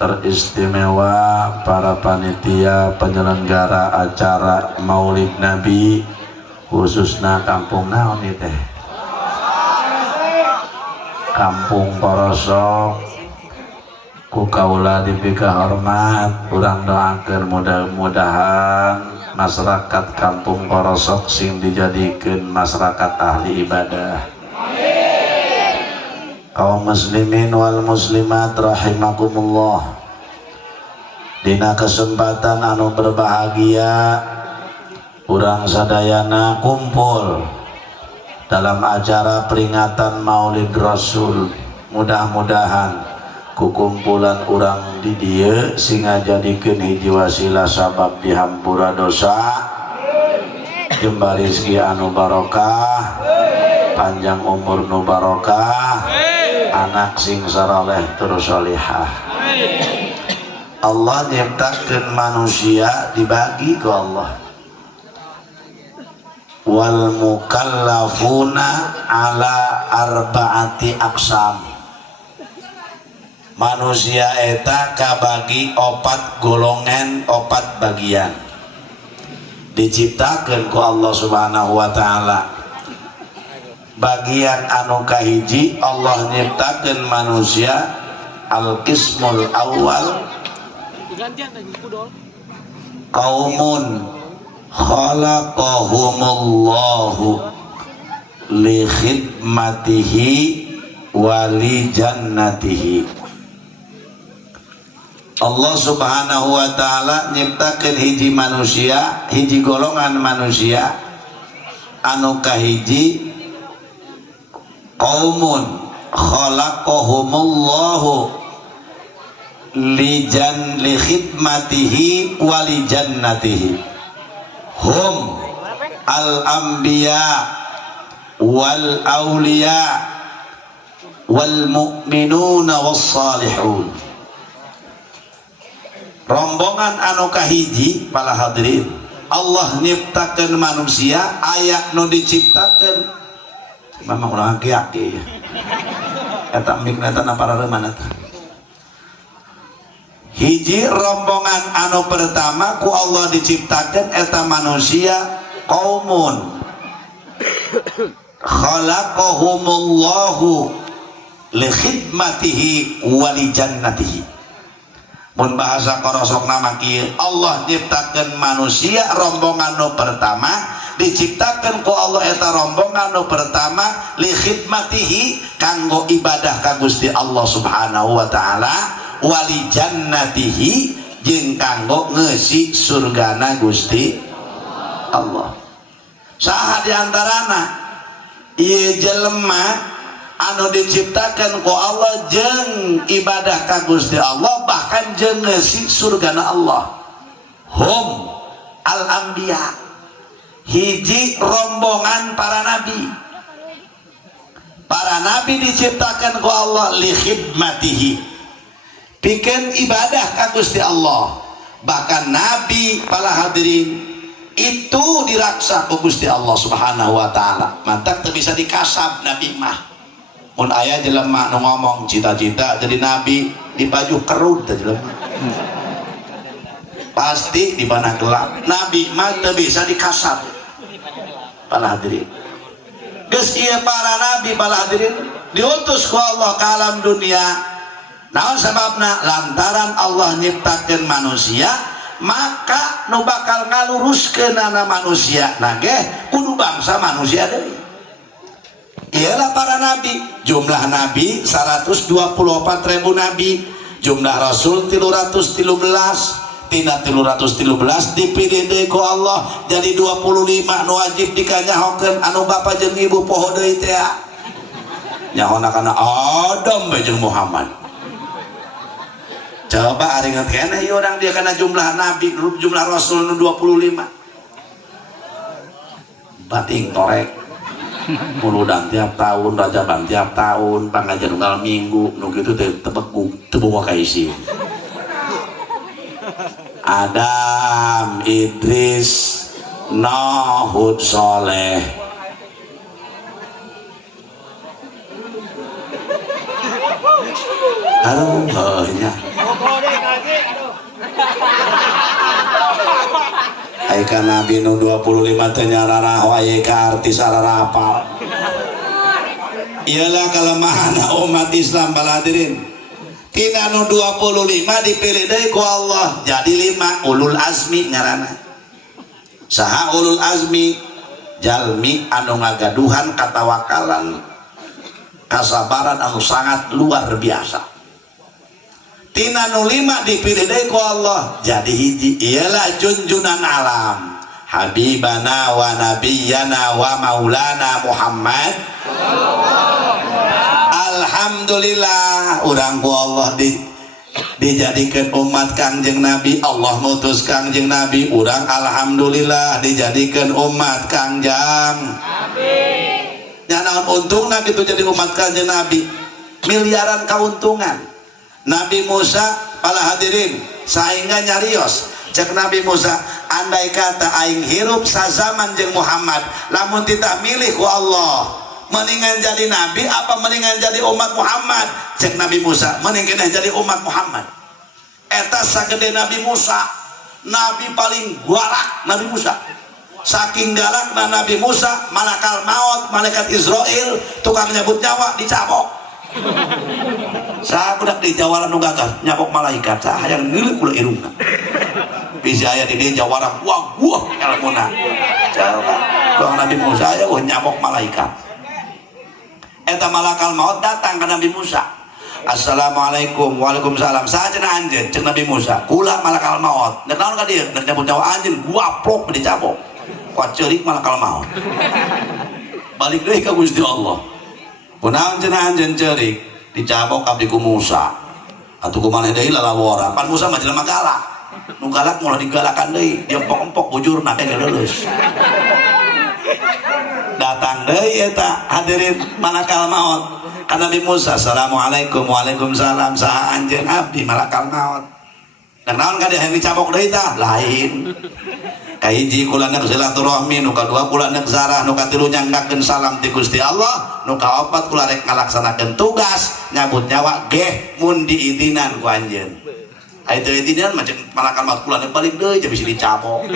teristimewa para panitia penyelenggara acara Maulid Nabi khususnya kampung naon ieu teh Kampung Porosok ku kaula dipika hormat urang doakeun mudah-mudahan masyarakat Kampung Porosok sing dijadikeun masyarakat ahli ibadah. Kaum muslimin wal muslimat rahimakumullah. Dina kesempatan anu berbahagia urang sadayana kumpul dalam acara peringatan Maulid Rasul. Mudah-mudahan kukumpulan urang di dieu singa jadikeun hiji wasilah sabab dihampura dosa, jembar rezeki anu barokah, panjang umur nu barokah, anak sing saleh terus salihah. Allah nyiptakeun manusia dibagi ku Allah. Wal mukallafuna ala arba'ati aqsam. Manusia eta kabagi 4 golongan 4 bagian. Diciptakeun ku Allah Subhanahu wa taala. Bagian anu kahiji Allah nyiptakeun manusia al-qismul awal qaumun khalaqahumullahu li khidmatihi wa li jannatihi. Allah Subhanahu wa taala nyiptakeun hiji manusia, hiji golongan manusia anu kahiji qaumun khalaqahumullahu li khidmatihi wa li jannatihi. Hum al-anbiya wal awliya wal mu'minuna was salihun. Rombongan anu kahiji para hadirin, Allah nyiptakeun manusia aya nu diciptakeun memang urang aki-aki ya. Eta mikna eta para remana teh. Hiji rombongan anu pertama ku Allah diciptakan eta manusia qaumun khalaqahumullahu li khidmatihi wa li jannatihi. Mun bahasa korosok nama kieu Allah nyiptakeun manusia rombongan nu pertama diciptakan ku Allah eta rombongan nu pertama li khidmatihi kanggo ibadah ka Gusti Allah Subhanahu wa taala wali jannatihi jeung kanggo ngeusi surgana Gusti Allah. Saha di antarana ieu jelema anu diciptakeun ku Allah jeung ibadah ka Gusti Allah bahkan jeung ngeusi surgana Allah. Hum al-anbiya, hiji rombongan para nabi. Para nabi diciptakan ku Allah li khidmatihi, bikin ibadah ka Gusti Allah. Bahkan nabi para hadirin itu diraksa ku Gusti Allah Subhanahu wa taala. Mantap teu bisa dikasab nabi mah. Mun aya jelema nu ngomong cita-cita jadi nabi di baju kerud teh jelema. Pasti di bana gelap. Nabi mah teu bisa dikasab. Para hadirin. Geus ieu para nabi para hadirin diutus ku Allah ka alam dunia. Naon sababna? Lantaran Allah nyiptakeun manusia, maka nu bakal ngaluruskeun ana manusia nageh kudu bangsa manusia deui. Ialah para nabi. Jumlah nabi 124.000 nabi, jumlah rasul 313. Tina 313 dipilih deui ku Allah jadi 25 nu wajib dikanyahokeun anu bapa jeung ibu poho deui teh. Nyahona kana Adam jeung Muhammad. Coba aringan kene ieu urang dia kana jumlah nabi, jumlah rasul nu 25. Bating torek. Muludan tiap tahun, rajaban tiap tahun, pangajian unggal minggu, nu kitu teh tebegu teu boga kaisi. Adam, Idris, Nuh, Hud, Soleh. Aduh, nya. ka nabi nu 25 teu nyararah wae ka arti sarara apal. Ialah kelemahan umat Islam bal hadirin. Tina nu 25 dipilih deui ku Allah jadi 5 ulul azmi ngaranna. Saha ulul azmi? Jalmi anu ngagaduhan katawakalan kasabaran anu sangat luar biasa. Tina nu 5 dipilih deui ku Allah jadi hiji ialah junjunan alam habibana wa nabiyyana wa maulana Muhammad. Alhamdulillah urang ku Allah dijadikan umat Kangjeng Nabi. Allah ngutus Kangjeng Nabi, urang alhamdulillah dijadikan umat Kangjeng Nabi. Nyanaon untungna kitu jadi umat Kangjeng Nabi? Miliaran kauntungan. Nabi Musa pala hadirin saingga nyarios cek Nabi Musa, andai kata aing hirup sazaman jeung Muhammad lamun titah milih ku Allah mendingan jadi nabi apa mendingan jadi umat Muhammad? Cek Nabi Musa mending keneh jadi umat Muhammad. Eta sagede Nabi Musa, nabi paling galak Nabi Musa. Saking galakna Nabi Musa, malakal maut malaikat Israel tukang nyabut nyawa dicabok. Saha budak di jawara nu gagah nyabok malaikat saha yang ngileuk kula irungna. Bisa aya di dieu jawara wah ilmuna. Coba doang Nabi Musa aya nyabok malaikat. Eta malakal maut datang ke Nabi Musa. Assalamualaikum. Waalaikumsalam. Saha cenah anjeun? Cek Nabi Musa. Kula malakal maut. Nek naon ka dieu? Nek nyabut nyawa anjeun guaplok dicabok. Kuat ceurik malakal maut. Balik deui ka Gusti Allah. Kunaon cenah anjeun ceurik? Dicabok abdi ku Musa. Atuh kumaneh deui lalawora. Pan Musa mah jelema galak. Nu galak mulai digalakan deui. Dia empok-empok bujurna teh leuleus. Datang deui eta hadirin malakal maut ka Nabi Musa. Assalamualaikum. Waalaikumsalam. Saha anjeun? Abdi malakal maut. Dan naon ka dieu dicabok deui tah? Lain. Kahiji kula nek silaturahmi, nu kadua kula nek zarah, nu katilu nyanggakeun salam ti Gusti Allah, nu kaopat kula rek ngalaksanakeun tugas nyabut nyawa geh mun diizinan ku anjeun. Ai teu izinan macam malakal maut kula nek balik deui jadi bisa dicabok.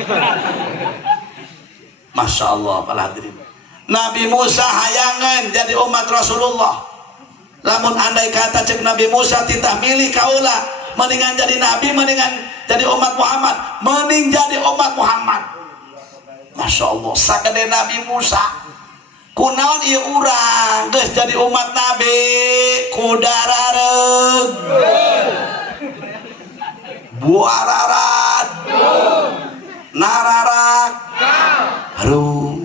Masya Allah para hadirin. Nabi Musa hayangan jadi umat Rasulullah. Lamun andai kata cek Nabi Musa titah milih kaula mendingan jadi nabi mendingan jadi umat Muhammad, mending jadi umat Muhammad. Masya Allah sakade Nabi Musa kunaon ieu urang geus jadi umat Nabi kudarareg buararat nararak aduh.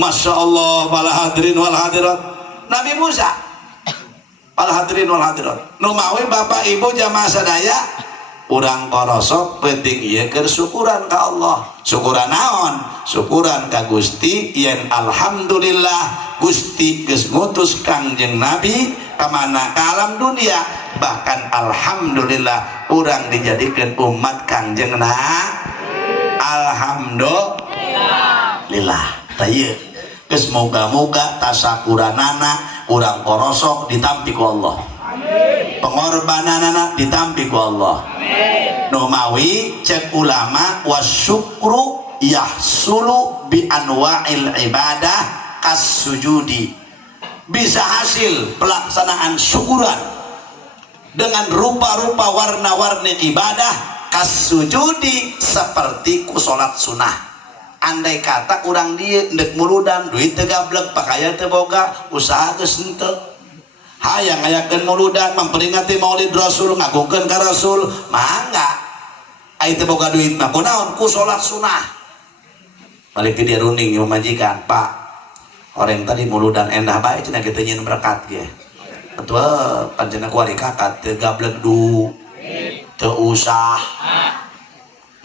Masya Allah para hadirin wal hadirat. Nabi Musa al hadirin wal hadirat nu mawi bapak ibu jamaah sadaya urang korosok penting ieu keur syukuran ka Allah. Syukuran naon? Syukuran ka Gusti yen alhamdulillah Gusti geus ngutus Kangjeng Nabi ka mana ka alam dunia. Bahkan alhamdulillah urang dijadikeun umat Kangjeng alhamdulillah. Tah ieu geus moga-moga tasakuranana urang korosok ditampi ku Allah. Pengorbananana ditampi ku Allah. Nu mawi cek ulama wasyukru yahsulu bi anwa'il ibadah kas sujudi. Bisa hasil pelaksanaan syukuran dengan rupa-rupa warna-warni ibadah kas sujudi seperti ku salat sunah. Andai kata kurang dia ndek muludan duit teu gablek pakaian teu boga usaha geus henteu hayang ngayakeun muludan memperingati Maulid Rasul ngagungkeun ka Rasul mangga ai teu boga duit mah kunaon ku salat sunah. Balik ke dia runing ieu majikan Pak orang tadi muludan endah bae cenah kitu nyeun berkat ge atuh panjenengan kuari kakak teu gablek du teu usah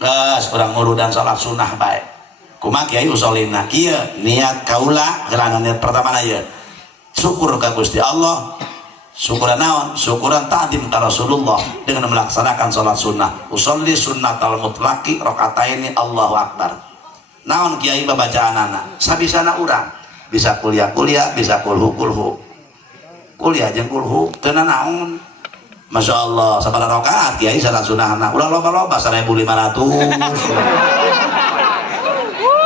geus urang muludan salat sunah bae. Kumaha kiai usolina kieu niat kaula gerangan niat pertama ieu syukur ka Gusti Allah. Syukuran naon? Syukuran ta'zim ka Rasulullah dengan melaksanakan salat sunnah. Usolli sunnatal mutlaqi rakaataini Allahu akbar. Naon kiai babacaanana? Sabisana urang bisa kuliah bisa kulhu kuliah jeung kulhu teu naon Masya Allah, sabaraha rakaat kiai salat sunahna ulah loba-loba 1.500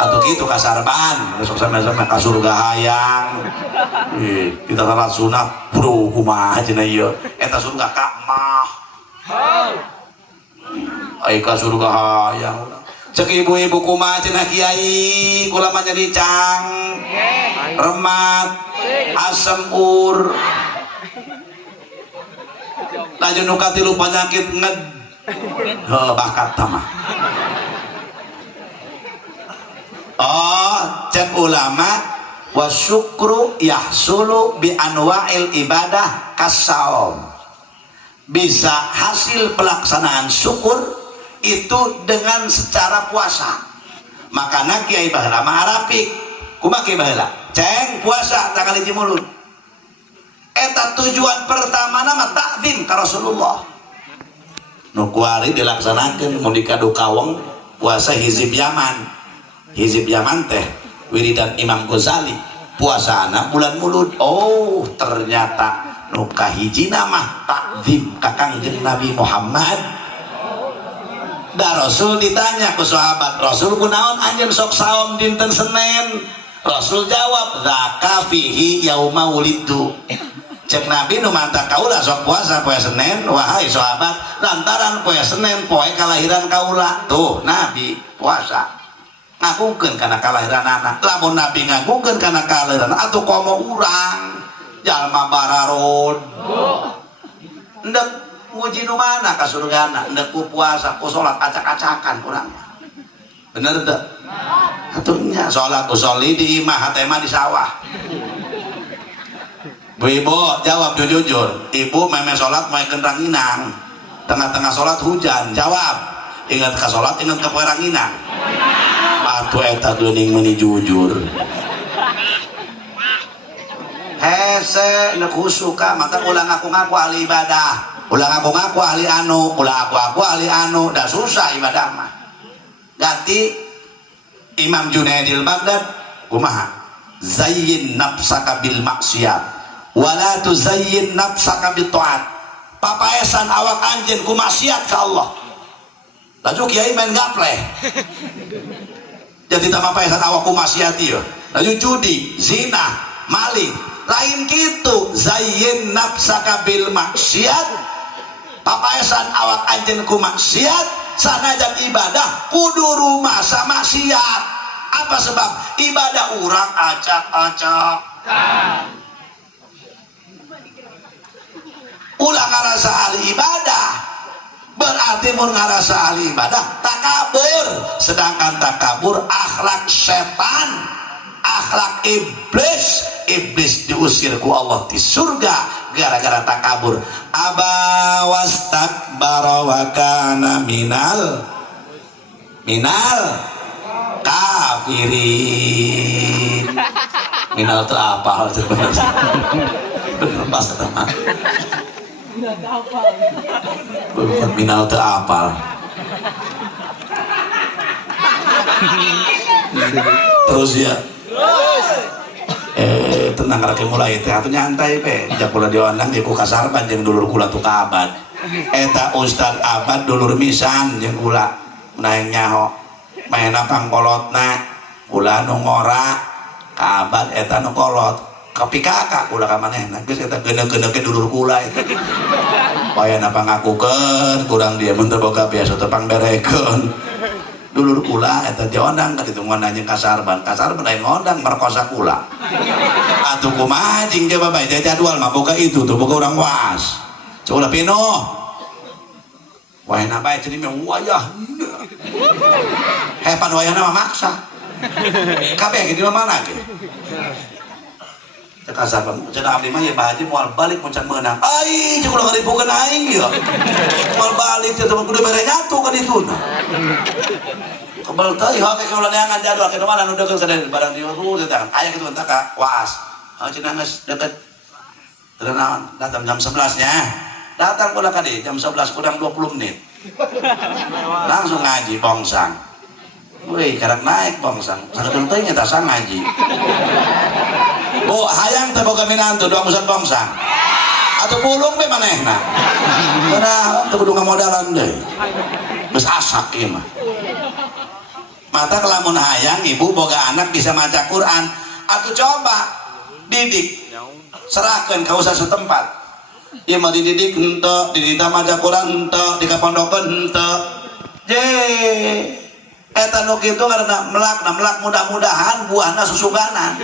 atau gitu kasarban besok sama-sama ka surga hayang. Kita salat sunah bro kumaha cenah ieu eta surga ka mah ai ka surga hayang cek ibu-ibu kumaha cenah kiai kula mah jadi cang remat asem ur lajun nu katilu penyakit nged bakat tamah. Oh, cek ulama wasyukru yahsulu bi anwa'il ibadah kasaum. Bisa hasil pelaksanaan syukur itu dengan secara puasa. Makanya Kiai Baheula mah arapik. Kumaha Kiai Baheula? Ceng puasa tanggal 1 mulut. Eta tujuan pertama nama takzim ka Rasulullah. Nu kuari dilaksanakeun mun di kadu kaweng puasa hizib Yaman. Hizib Yaman teh wiridan Imam Ghazali puasana bulan mulut. Oh ternyata nu kahijina mah takzim ka Kangjeng Nabi Muhammad. Da Rasul ditanya ku sahabat, Rasul kunaon anjeun sok saum dinten Senin? Rasul jawab, zaka fihi yauma wulidtu. Cek Nabi nu mantap kaula sok puasa poe Senin, wahai sahabat, lantaran poe Senin poe kalahiran kaula. Tuh Nabi puasa ngagukeun kana kalahiran anak. Lamun Nabi ngagukeun kana kalahiran atuh komo urang jalma bararod ndek nguji nu mana ka surgana, ndek ku puasa ku salat acak-acakan urang. Bener teu? Atuhnya salat usolli di imah teh mah di sawah. Bu ibu jawab jujur, ibu meme salat moe keun ranginang. Tengah-tengah salat hujan, jawab. Ingat ka salat, ingat ka poe ranginang. Atuh eta geuning meuni jujur. Hese nek husuka mata ulang ngaku-ngaku ahli ibadah, ulang ngaku-ngaku ahli anu, ulang aku ahli anu, dah susah ibadah mah. Ganti Imam Junaidil Baghdad kumaha? Zayyin nafsaka bil maksiat wala tuzayyin nafsaka bit taat. Papaesan awak anjeun ku maksiat ka Allah. Laju kiai main gapleh. Jadi tak papaesan awak ku maksiat ieu. Laju judi, zina, maling. Lain gitu, zayyin nafsaka bil maksiat. Papaesan awak anjeun ku maksiat, sanajan ibadah kudu rumasa maksiat. Apa sebab? Ibadah urang acak-acak. Ulah ngarasa ahli ibadah, berarti mun ngarasa ahli ibadah takabur. Sedangkan takabur akhlak setan, akhlak iblis. Iblis diusir ku Allah di surga gara-gara takabur. Aba wastakbara wa kana minal kafirin. Minal itu apa hal bener pas teman. Bukan minal itu apal. Terus ya. Tenang rake mulai teh atuh nyantai pe. Jak kula diondang di ku kasarban jeung dulur kula tuh ka Abad. Eta Ustad Abad dulur misan jeung kula. Naeng nyaho. Maena pangkolotna kula nu ngora ka Abad eta nu kolot. Kapi kakak kula ka manehna geus eta geuneuh-geuneuh ke dulur kula eta. Payana pangakukeun kurang dia mun teu boga biasa teu pangberekeun. Dulur kula eta diondang ka ditu ngan anjeun kasarban lain ngondang merkosa kula. Atuh kumaha jeung dia babay teh jadwal mah boga itu tuh boga urang was. Coba pino. Wayana bae cenah mah wayah. Hepan wayana mah maksa. Kabeh di mana ge? Cek kasarban cenah abdi mah ya bahaji moal balik muncan meunang. Ai cek ulah ngaripukeun aing ieu. Moal balik teh teman kudu bare nyatu ka dituna. Kebal teh hake ka ulah neangan jadwal ke mana nu deukeut sadaya barang di urut teh aya kitu entak ka waas. Cenah geus deukeut. Teu naon datang jam 11 nya. Datang pula ka dieu jam 11 kurang 20 menit. Langsung ngaji bongsang. Wih, karek naik bongsang. Sakedeung teh nya tasang ngaji. Bu, hayang teh boga minantu doang usan bongsang. atau pulung be manehna benar teu kudu ngamodalan deui geus asak ieu mah mata kelamun hayang ibu boga anak bisa maca Quran atuh coba didik serahkeun ka ustaz setempat ieu mah dididik henteu didita maca Quran henteu dikapondokeun henteu je eta nu kitu karena melak mudah-mudahan buahna susuganan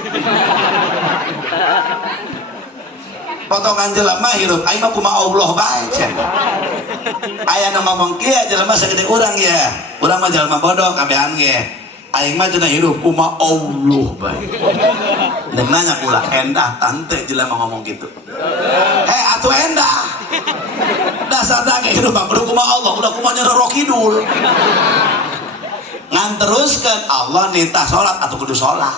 potongan jelema hirup aing mah kumaha Allah bae cenah aya nu ngomong kieu jelema sagede urang ya urang mah jelema bodoh kabehan ge aing mah cenah hirup kumaha Allah bae deuk nanya pula endah tante jelema ngomong gitu atuh endah dasar ge hirup mah kumaha Allah udah kumaha nyeroro kidul ngan teruskan Allah nita sholat atau kudu sholat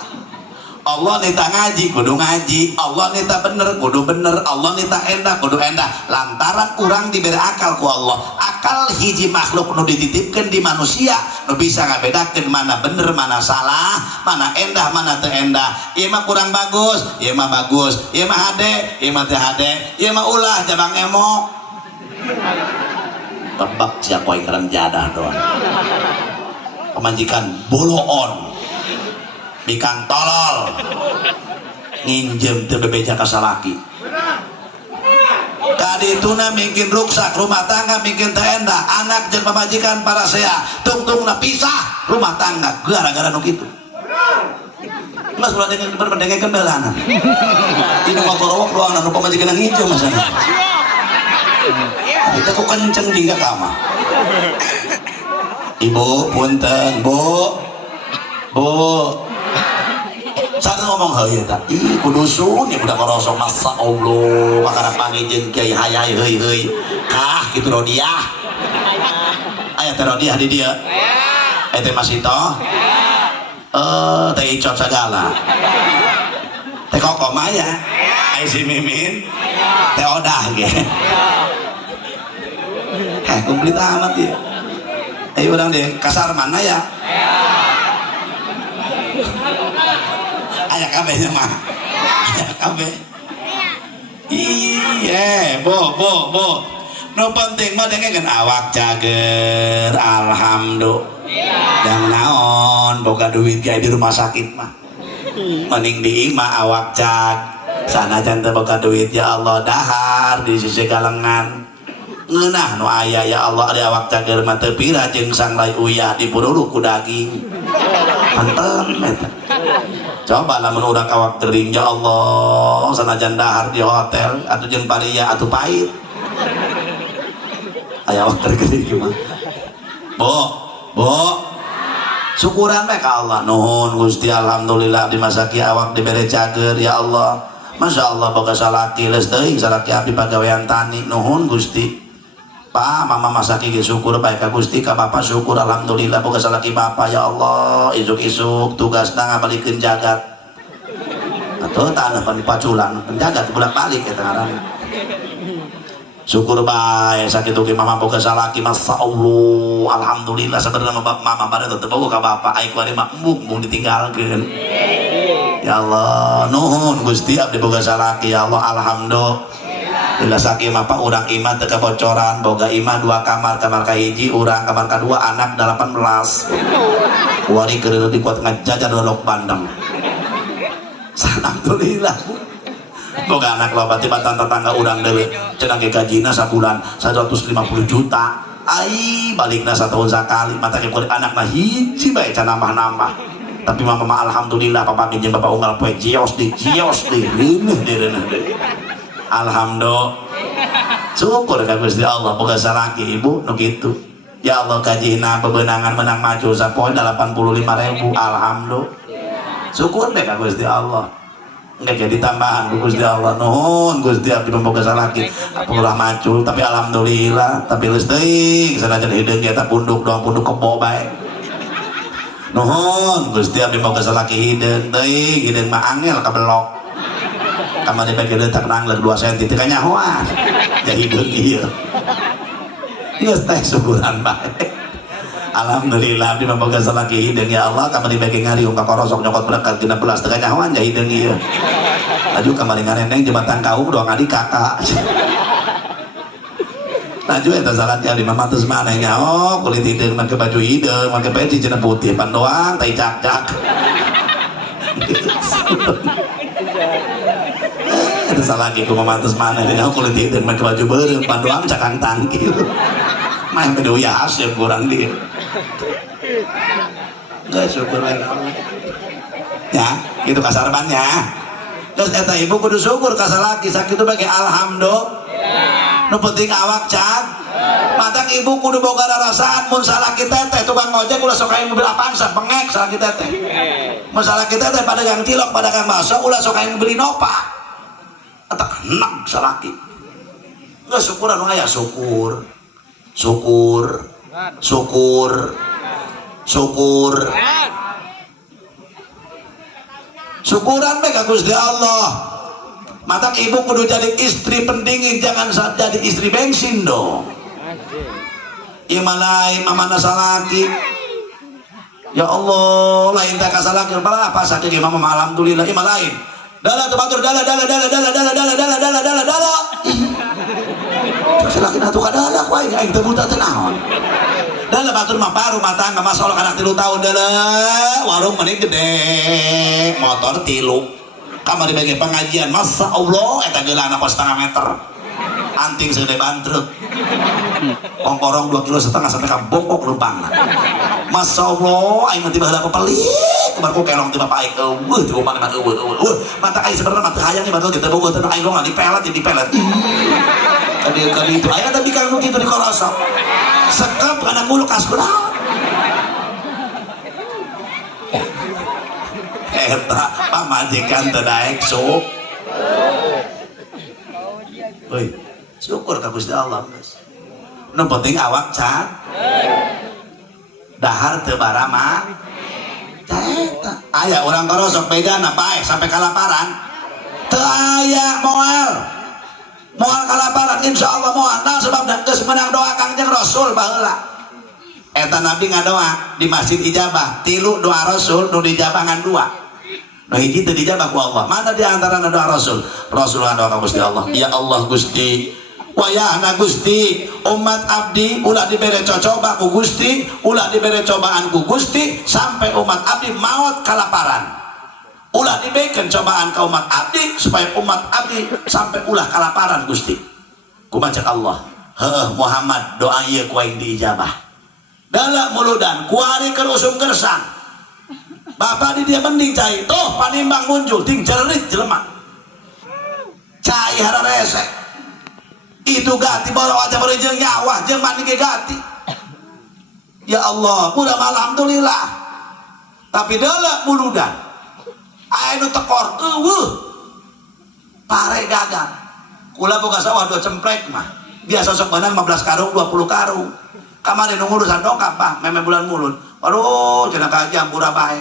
Allah nita ngaji kudu ngaji Allah nita bener kudu bener Allah nita endah kudu endah lantaran urang diberi akal ku Allah akal hiji makhluk nu dititipkeun di manusia nu bisa ngabedakeun mana bener mana salah mana endah mana teu endah ieu mah kurang bagus ieu mah bagus ieu mah hade ieu mah teu hade ieu mah ulah jabang emo tebak sia koe keren jadah doang pemajikan boloon bikang tolol nginjem teu bebeja ka salaki kadituna mungkin ruksak rumah tangga mungkin teu endah anak jeung pamajikan para sea tungtungna pisah rumah tangga gara-gara nu kitu mas ulah dengekeun belanan ini motor doang nu pamajikan nginjem masana kita ku kenceng jingga ka mah ibu punten bu saya ngomong heuh eta ih kudusun ya budak korosong masa Allah makana panggil kiai hayai heuy kah kitu Rodiah aya teh Rodiah di dieu aya teh Masito teh Icot sagala teh Kokom aya aya si Mimin teh Odah ge komplit amat ya ayo orang di kasar mana ya ayah kabehnya mah ayah kabeh iya bo no penting mah dengekeun awak cager alhamdulillah yang naon boga duit kayak di rumah sakit mah mending di imah awak cag sanajan teu boga duit ya Allah dahar di sisi galengan ngeunah nu aya ya Allah ada awak cager mah teu pira jeung sanglai uyah dipuruluk ku daging pantem eta coba lamun urang awak teuing ya Allah sanajan dahar di hotel atuh jeung paria atuh pahit aya awak teuing mah bo syukuran we ka Allah nuhun Gusti alhamdulillah di masa kieu awak dibere cager ya Allah Masya Allah boga salaki leus teuing salaki abdi pagawean tani nuhun Gusti Pak mama masaki ge syukur bae ka Gusti ka Bapak syukur alhamdulillah boga salaki Bapak ya Allah isuk-isuk tugasna ngabalikeun jagat atuh tanah pan dipaculan penjagat bolak-balik eta ngaranna syukur bae sakitu ge mama boga salaki masa Allah alhamdulillah sabenerna mama bade teu boga ka Bapak ai kuari mah embung ditinggalkeun ya Allah nuhun Gusti abdi boga salaki ya Allah alhamdulillah bila saking apa urang imah teu kabocoran boga imah 2 kamar kahiji urang kamar kedua anak 18 kuari keur dikuat ngajajar dolok bandeng alhamdulillah boga anak loba tibatan tetangga urang deui cenah ge gajina sabulan 150 juta ai balikna satahun sakali mata ge anak mah hiji bae can nambah-nambah tapi mama alhamdulillah papa jeung bapak unggal poe jios di reuneuh deui alhamdulillah syukur ka Gusti Allah boga salaki ibu nu kitu ya Allah kajina bebenangan menang maju sapoe 85.000 alhamdulillah syukur deh ka Gusti Allah enggak jadi tambahan ku Gusti Allah nuhun Gusti abdi boga salaki ulah maju tapi alhamdulillah tapi leus teuing sanajan hideung eta punduk doang punduk kebo bae nuhun Gusti abdi boga salaki hideung teuing hideung mah angel kabelok kamar dibagi letak nangler 2 cm teh nyahoan ya hidup ieu geus teh syukuran bae alhamdulillah abdi mah boga salaki hideung ya Allah kamar dibagi ngariung ka korosok nyokot berkat 16 teh nyahoan ya hideung ieu Aju kamaringan neneng jembatan kaum doang adik kakak. Aju eta salatnya di mama terus manehnya. Oh kulit hideung make baju hideung make peci cenah putih pan doang tai cak-cak. Eta salah ki ku mama terus manehnya kulit hideung make baju beureum pan doang cakang tangkil. Main pedo ya hasil kurang dia. Enggak syukur lagi. Ya, itu kasarbannya. Terus eta ibu kudu syukur kasalaki sakitu bagi alhamdulillah. Nu penting awak can. Matak ibu kudu boga rasaan mun salaki teteh tukang ojek ulah sok aya mobil Avanza pengek salaki teteh. Mun salaki teteh padagang cilok padagang bakso ulah sok aya beli Nova. Eta enak salaki. Geus syukuran aya syukur. Syukur. Syukur. Syukur. Syukuran bae ka Gusti Allah. Matak ibu kudu jadi istri pendingin, jangan jadi istri bensin dong. Imalain mamana salaki. Ya Allah, lain tak kasalaki apa sakit mama alhamdulillah imalain. Dala tebatur dala. Salaki atuh kadala ku aing teu buta teh naon. Dala batur mah baru mata enggak masalah anak 3 tahun dala warung mending gede motor 3 kamari bagi pengajian masa Allah eta geulana kos setengah meter anting segede bantrek ongkorong 2,5 kilo sampai ka bongkok lubangna masa Allah aing mah tiba heula pepelit bar ku kelong tiba paek eueuh tiba mangna eueuh mata aing sebenarnya mata hayang batur kita bogo teh aing gong dipelet kali itu aya tapi kan kitu di kolosok sekep kana kulkas kunaon eta pamajikan teu daek sup euy syukur ka Gusti Allah geus nu penting awak can dahar teu barama eta aya urang korosok bedana pae sampai kalaparan teu aya moal kalaparan insyaallah moal nah sebabna geus meunang doa Kangjeng Rasul baheula eta nabi ngadoa di masjid ijabah 3 doa Rasul nu dijabangan 2 nu hiji teu dijabah ku Allah mana di antara doa Rasul Rasulullah doa ka Gusti Allah ya Allah Gusti wayahna Gusti umat abdi ulah dibere cocoba ku Gusti ulah dibere cobaan ku Gusti sampai umat abdi maot kalaparan ulah dibeken cobaan ka umat abdi supaya umat abdi sampai ulah kalaparan Gusti kumaca Allah heuh Muhammad doa ieu ku aing diijabah dala muludan ku ari keur usum gersang bapak di dia mending cai toh panimbang muncul ting cerit jelema cai hararese itu gati boro aja berejeung nyawa jeung mani ge gati ya Allah mudah alhamdulillah tapi dala muludan aya nu tekor eueuh pare dagang kula boga sawah 2 cemprek mah biasa sok beunang 15 karung 20 karung kamari nu ngurusan dongkap Pak meme bulan mulun aduh cenah ka jambura bae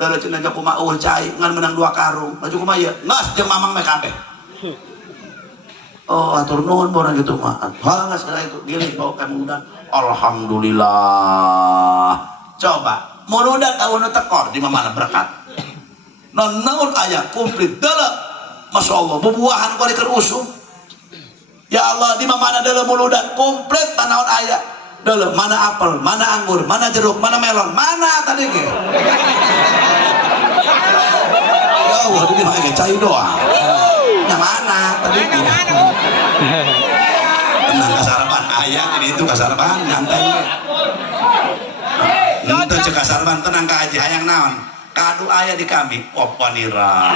dara cenah jaku mah eueuh cai ngan menang 2 karung baju kumaha ieu ngas jeung mamang meh kabeh oh atur nuhun borang gitu mah geus kada itu gilih bawa ka muludan alhamdulillah coba muludan tahu nu tekor di mana berkat naon aya komplit dala Masya Allah bubuahan ku keur usum ya Allah di mana dala muludan komplit tanaon aya dala mana apel mana anggur mana jeruk mana melon mana tadi ge ya Allah di mana ge cai doang nya mana tadi ge tenang kasarapan aya jadi itu kasarapan nyantai henteu cek kasarapan tenang ka haji hayang naon kadu aya di kami opanira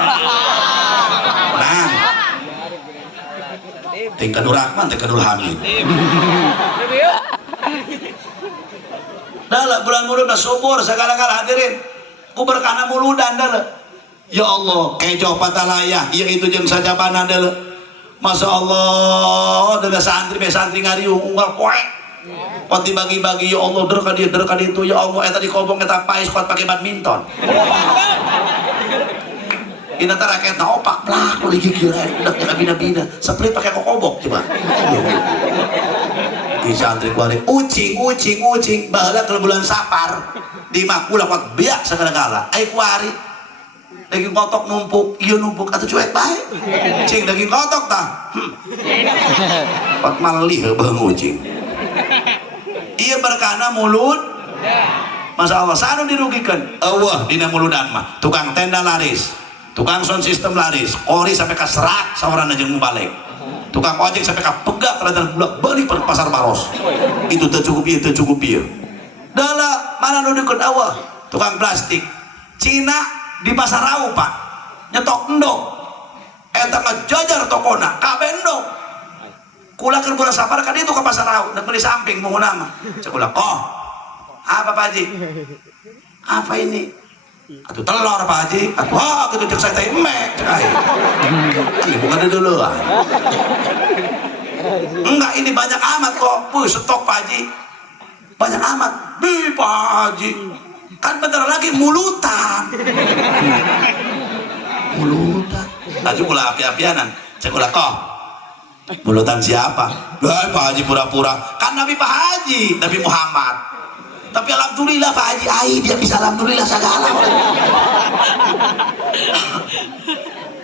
nah ting kadu rahman teh kadu hamid dala bulan mulud syukur segala-gala hadirin ku berkana muludan dala ya Allah kejo patalaya ieu itu jeung sajabana dala Masya Allah dala santri ngariung unggal poe pot dibagi-bagi ya Allah der ka dieu ya Allah eta dikobong eta paes kuat pake badminton ina teh raketna opak plak udah gigir udah kena bina-bina seplit pakai kokobok coba di santri kuari ucing baheula ke bulan Sapar di makula kuat biak segala-gala ai kuari daging kotok numpuk, iya numpuk atau cuek baik cing daging kotok tah pat malih beungu cing iya berkana mulut Masya Allah sanu dirugikan Allah dina muludan mah tukang tenda laris tukang sound system laris kori sampai ke serak sawarana jeung balik tukang ojek sampai ke pegak terhadap bulak balik per pasar Maros itu tercukup iya dala mana nudukun Allah tukang plastik Cina di pasar rau pak nyetok endok eta ngejajar tokona kabeh endok kula keur bola sapar kan itu ke pasar rau dan beli samping mau nama cekula oh apa Pak Haji apa ini atuh telur Pak Haji atuh wah gitu cek saya teh emek cek aing ini bukan dulu enggak ini banyak amat kok stok Pak Haji banyak amat bi Pak Haji kan bentar lagi mulutan aja pula api-apianan cekulah kok mulutan siapa Pak Haji pura-pura kan Nabi Pak Haji Nabi Muhammad tapi alhamdulillah Pak Haji dia bisa alhamdulillah segala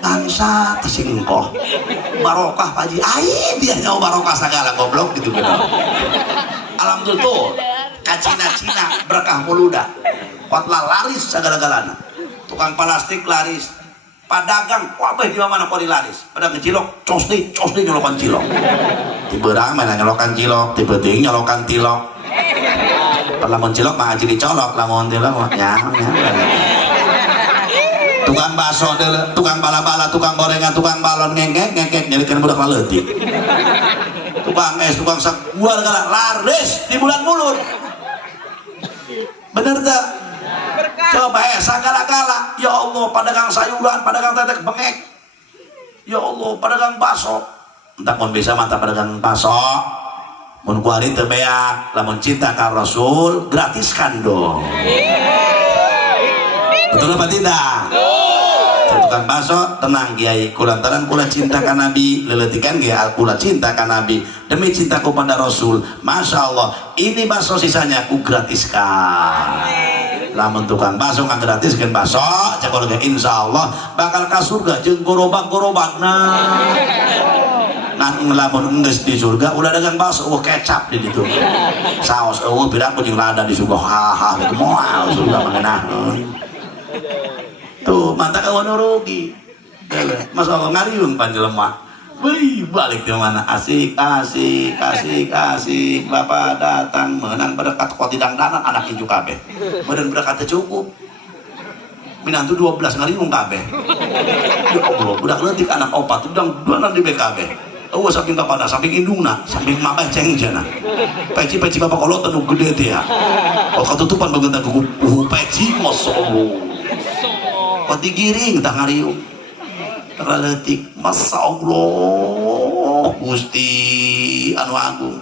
bangsa tersingkoh barokah Pak Haji dia nyawa barokah segala goblok gitu bener alhamdulillah tuh Cina berkah muluda kotla laris segala-galana tukang plastik laris padagang wabah di mana kori laris pedagang cilok cosdi nyolokan cilok tiberang mana nyolokan cilok tibeting nyolokan tilok lamun cilok mah aja dicolok lamun tilok tukang bakso tukang bala-bala tukang gorengan tukang balon ngengek nyarikan budak laleutik tukang es tukang sagual segala laris di bulan mulut bener tak coba segala-gala ya Allah pedagang sayuran pedagang tetek bengek ya Allah pedagang bakso entah pun bisa mantap pedagang bakso mun kuari teu beak lamun cinta ka Rasul gratiskan dong betul apa tidak tukang bakso tenang Kiai kulantaran kula cinta ka Nabi leletikan ge kula cinta ka Nabi demi cintaku pada Rasul Masya Allah ini bakso sisanya aku gratiskan lamun tukang bakso nggak gratiskan bakso cakol ge insya Allah bakal ka surga jeung gorobak-gorobakna ngan lamun geus di surga ulah dagang bakso kecap di ditu saos pirang jeung lada di surga haha gitu moal surga mangenaheun tuh mata kawan rugi Masya Allah ngariung panjelema wih balik di mana asik bapak datang menang berdekat kok tidak danan anak inju kabeh badan berdekat cukup minantu 12 ngariung kabeh ya Allah budak leutik anak opat udang duanan di BKB samping kapada samping indungna samping mabah cengjana peci bapak kolot anu gede teh ya kalau ketutupan bagian kuku peci Masya Allah kok digiring tak ngariung terletik Masya Allah Gusti anu agung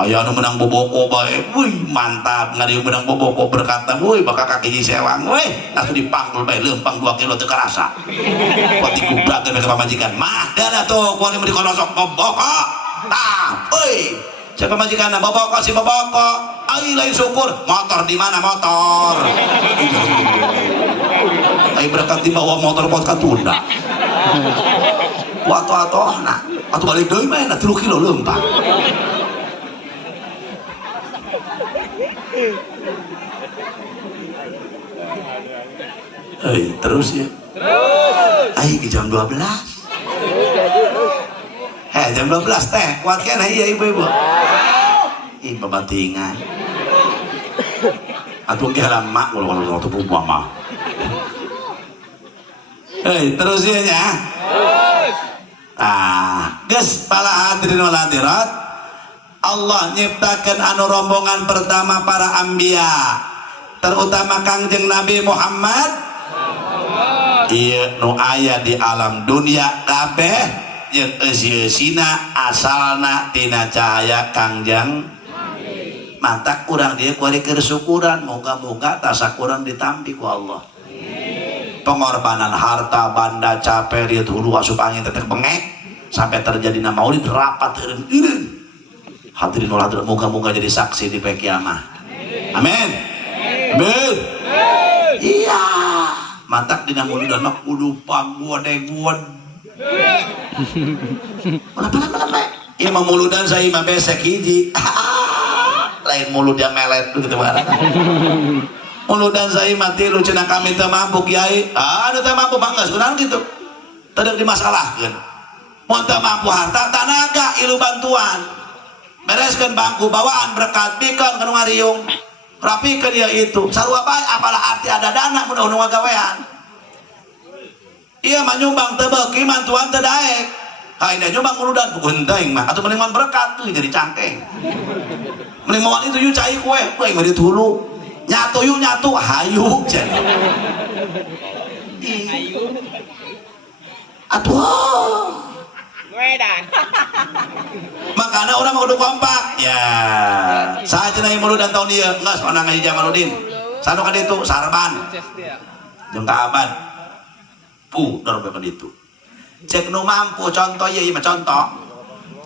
aya anu menang boboko bae wih mantap ngariung menang boboko berkata wih bakal kaki sewang wih langsung dipanggul bae lempang 2 kilo teu karasa kok digubrakeun ka pamajikan mah dana tuh kuali mah dikonosok boboko tah wih siapa majikanna boboko si boboko ai lain syukur motor di mana motor ai berkat di bawah motor pot katunda waktu atohna atau balik deui mah 3 kilo lempang terus ya ai jam 12 jam 12 teh kuat kan iya ibu-ibu ih babantingan atuh ge lama kalau waktu perempuan mah terus ya nya geus para hadirin wal hadirat Allah nyiptakeun anu rombongan pertama para anbiya terutama Kangjeng Nabi Muhammad ieu nu aya di alam dunia kabeh jeung eusi-eusina asalna tina cahaya Kangjeng mantak urang dia kuari keur syukuran moga-moga tasakuran ditampi ku Allah pengorbanan harta banda capek rieu hulu asup angin tetek bengek sampai terjadi maulid rapat eureun hadirin wal hadirat moga-moga jadi saksi di poe kiamah amin amin iya matak dina muludan mah kudu pagodegod. Malah ieu mah muludan saya mah besek hiji. Lain mulut yang melet gitu barang. Muludan saya mati lu cenah kami teu mampu kiai. Anu teu mampu mah geus kunaon kitu. Teu dimasalahkeun. Mun teu mampu harta tanaga ilu bantuan. Bereskeun bangku bawaan berkat bikeun kanu ngariung. Rapikeun ieu itu. Sarua bae apalah arti ada dana mun nu ngagawean. Iya mah nyumbang teu beuki mantuan teu daek. Haina nyumbang muludan pukun teuing mah atuh mending berkat tuh jadi cangkeng. Mending moal itu yu cai kue, kue mah ditulu. Nyatu yu nyatu hayu cenah. Atuh. Wedan. Makanya orang kudu kompak. Ya. Saha cenah muludan tahun ieu geus onang Haji Jamaludin. Sanu ka ditu sarban. Jeung ka abad. Dor beban itu. Cek nu mampu contoh ieu mah contoh.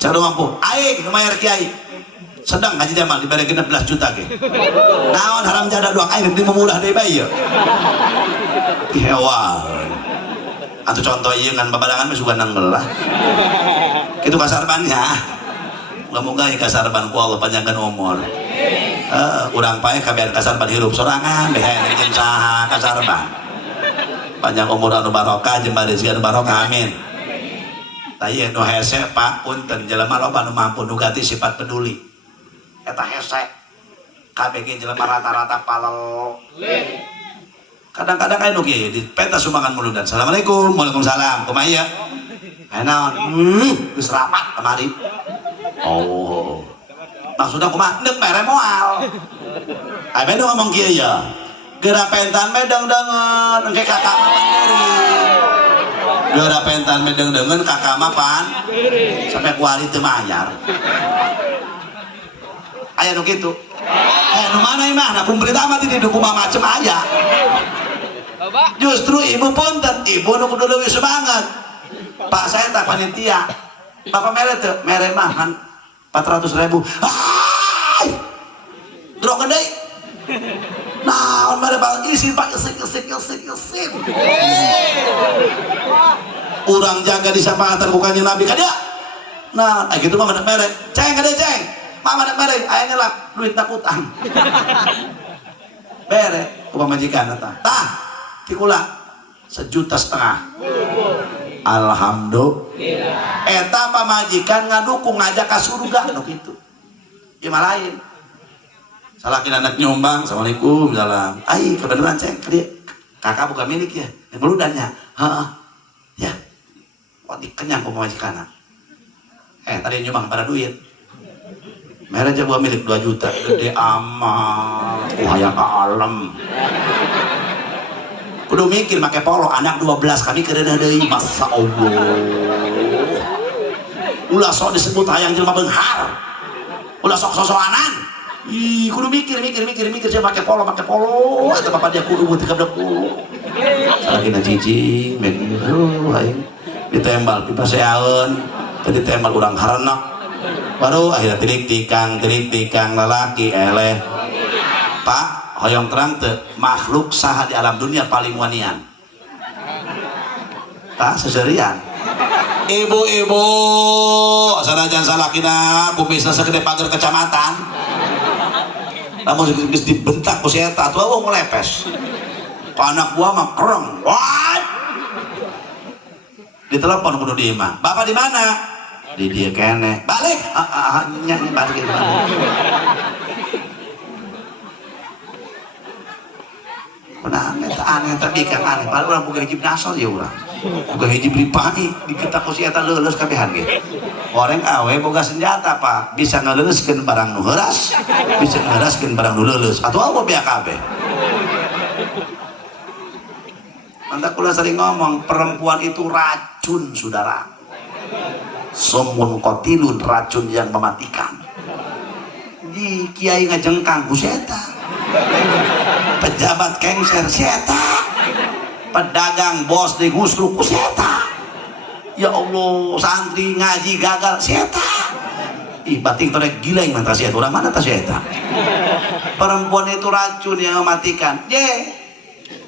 Cek nu mampu. Aing nu mayar kiai. Sedang Haji Jamal dibere 16 juta ge. Naon haram jada doang aing di memudah deui bae ieu. Hewan. Atau contoh ieu ngan babadangan mah sugan nang belah. Kitu kasarbannya. Moga-moga ieu kasarban ku Allah panjangkeun umur. Urang pae kabean kasarban hirup sorangan behe jeung saha kasarban. Panjang umur anu barokah jeung rezeki anu barokah amin. Tah ieu nu hese Pak punten jelema loba nu mampu nugati sifat peduli. Eta hese KBG jelema rata-rata palel. Kadang-kadang aya nu kieu di pentas sumbangan muludan. Assalamualaikum. Waalaikumsalam. Kumaha ieu? Naon? Geus rapat kemari. Oh. Maksudna kumaha? Neuk mere moal. Aya bedo ngomong kieu ya. Geura pentan medeng-dengeun engke kakak mah pandeureun. Geura pentan medeng-dengeun kakak mah pan sampai kuari teu mayar. Aya nu kitu. Aya nu mana ieu mah na pemerintah mah di kumaha macem aya. Justru ibu punten, ibu nu kudu leuwih semangat. Pak saya tak panitia. Bapak mere teu? Mere mah kan 400.000. Hai. Drokeun deui. Naon mere Pak isi Pak isik. Urang jaga di sapaatan bukannya Nabi kada. Nah, gitu mah mere. Ceng kada ceng. Mama ada mere, aya ngelak duit nak utang. Bere, ku pamajikan eta. Tah, tikula 1,5 juta. Alhamdulillah. Eta pamajikan ngadukung ngajak ka surga nu kitu. Ieu mah lain. Salakin anak nyumbang, assalamualaikum, salam. Ai, kebenaran ceng, dia kakak bukan milik ya, muludannya. Heeh. Ya. Kok dikenyang ku pamajikan. Tadi nyumbang pada duit. Mere aja gua milik 2 juta, gede amat. Hayang ka alam. Kudu mikir make polo anak 12 kami kereuneuh deui masa Allah. Ulah sok disebut hayang jelema beunghar. Ulah sok sosoanan. Ih, kudu mikir saya make polo eta bapak dia kudu beuteuk ka deku. Salakina cicing men hayang ditembal pipaseaeun, teu ditembal urang harenak. Baru akhirnya tilik tikang lalaki eleh. Pak hoyong terang teu makhluk saha di alam dunia paling wanian? Tak seserian. Ibu-ibu sanajan salakina kumisna sagede pager kecamatan. Namun geus dibentak ku si eta atuh eueuh melepes. Ku anak buah mah kereng. What? Ditelepon kudu di imah. Bapak di mana? Di dia kene. Balik. Nyanyi balik. Aneh tapi kan aneh. Padahal orang bukan hijib nasol ya orang. Bukan hijib pribadi. Diketak ku si eta leuleus kabehan ge. Orang awe boga senjata Pak. Bisa ngaleuskeun barang nu heuras, bisa ngeuraskeun barang nu leuleus. Atuh apa biak kabeh. Anda kula sering ngomong perempuan itu racun saudara. Somun kotilun racun yang mematikan. Di kiai ngajengkang ku eta. Pejabat kengser eta. Pedagang bos di gusruk ku eta. Ya Allah, santri ngaji gagal eta. Ih, bating torek gila yang mantas eta. Urang mana tas eta? Perempuan itu racun yang mematikan.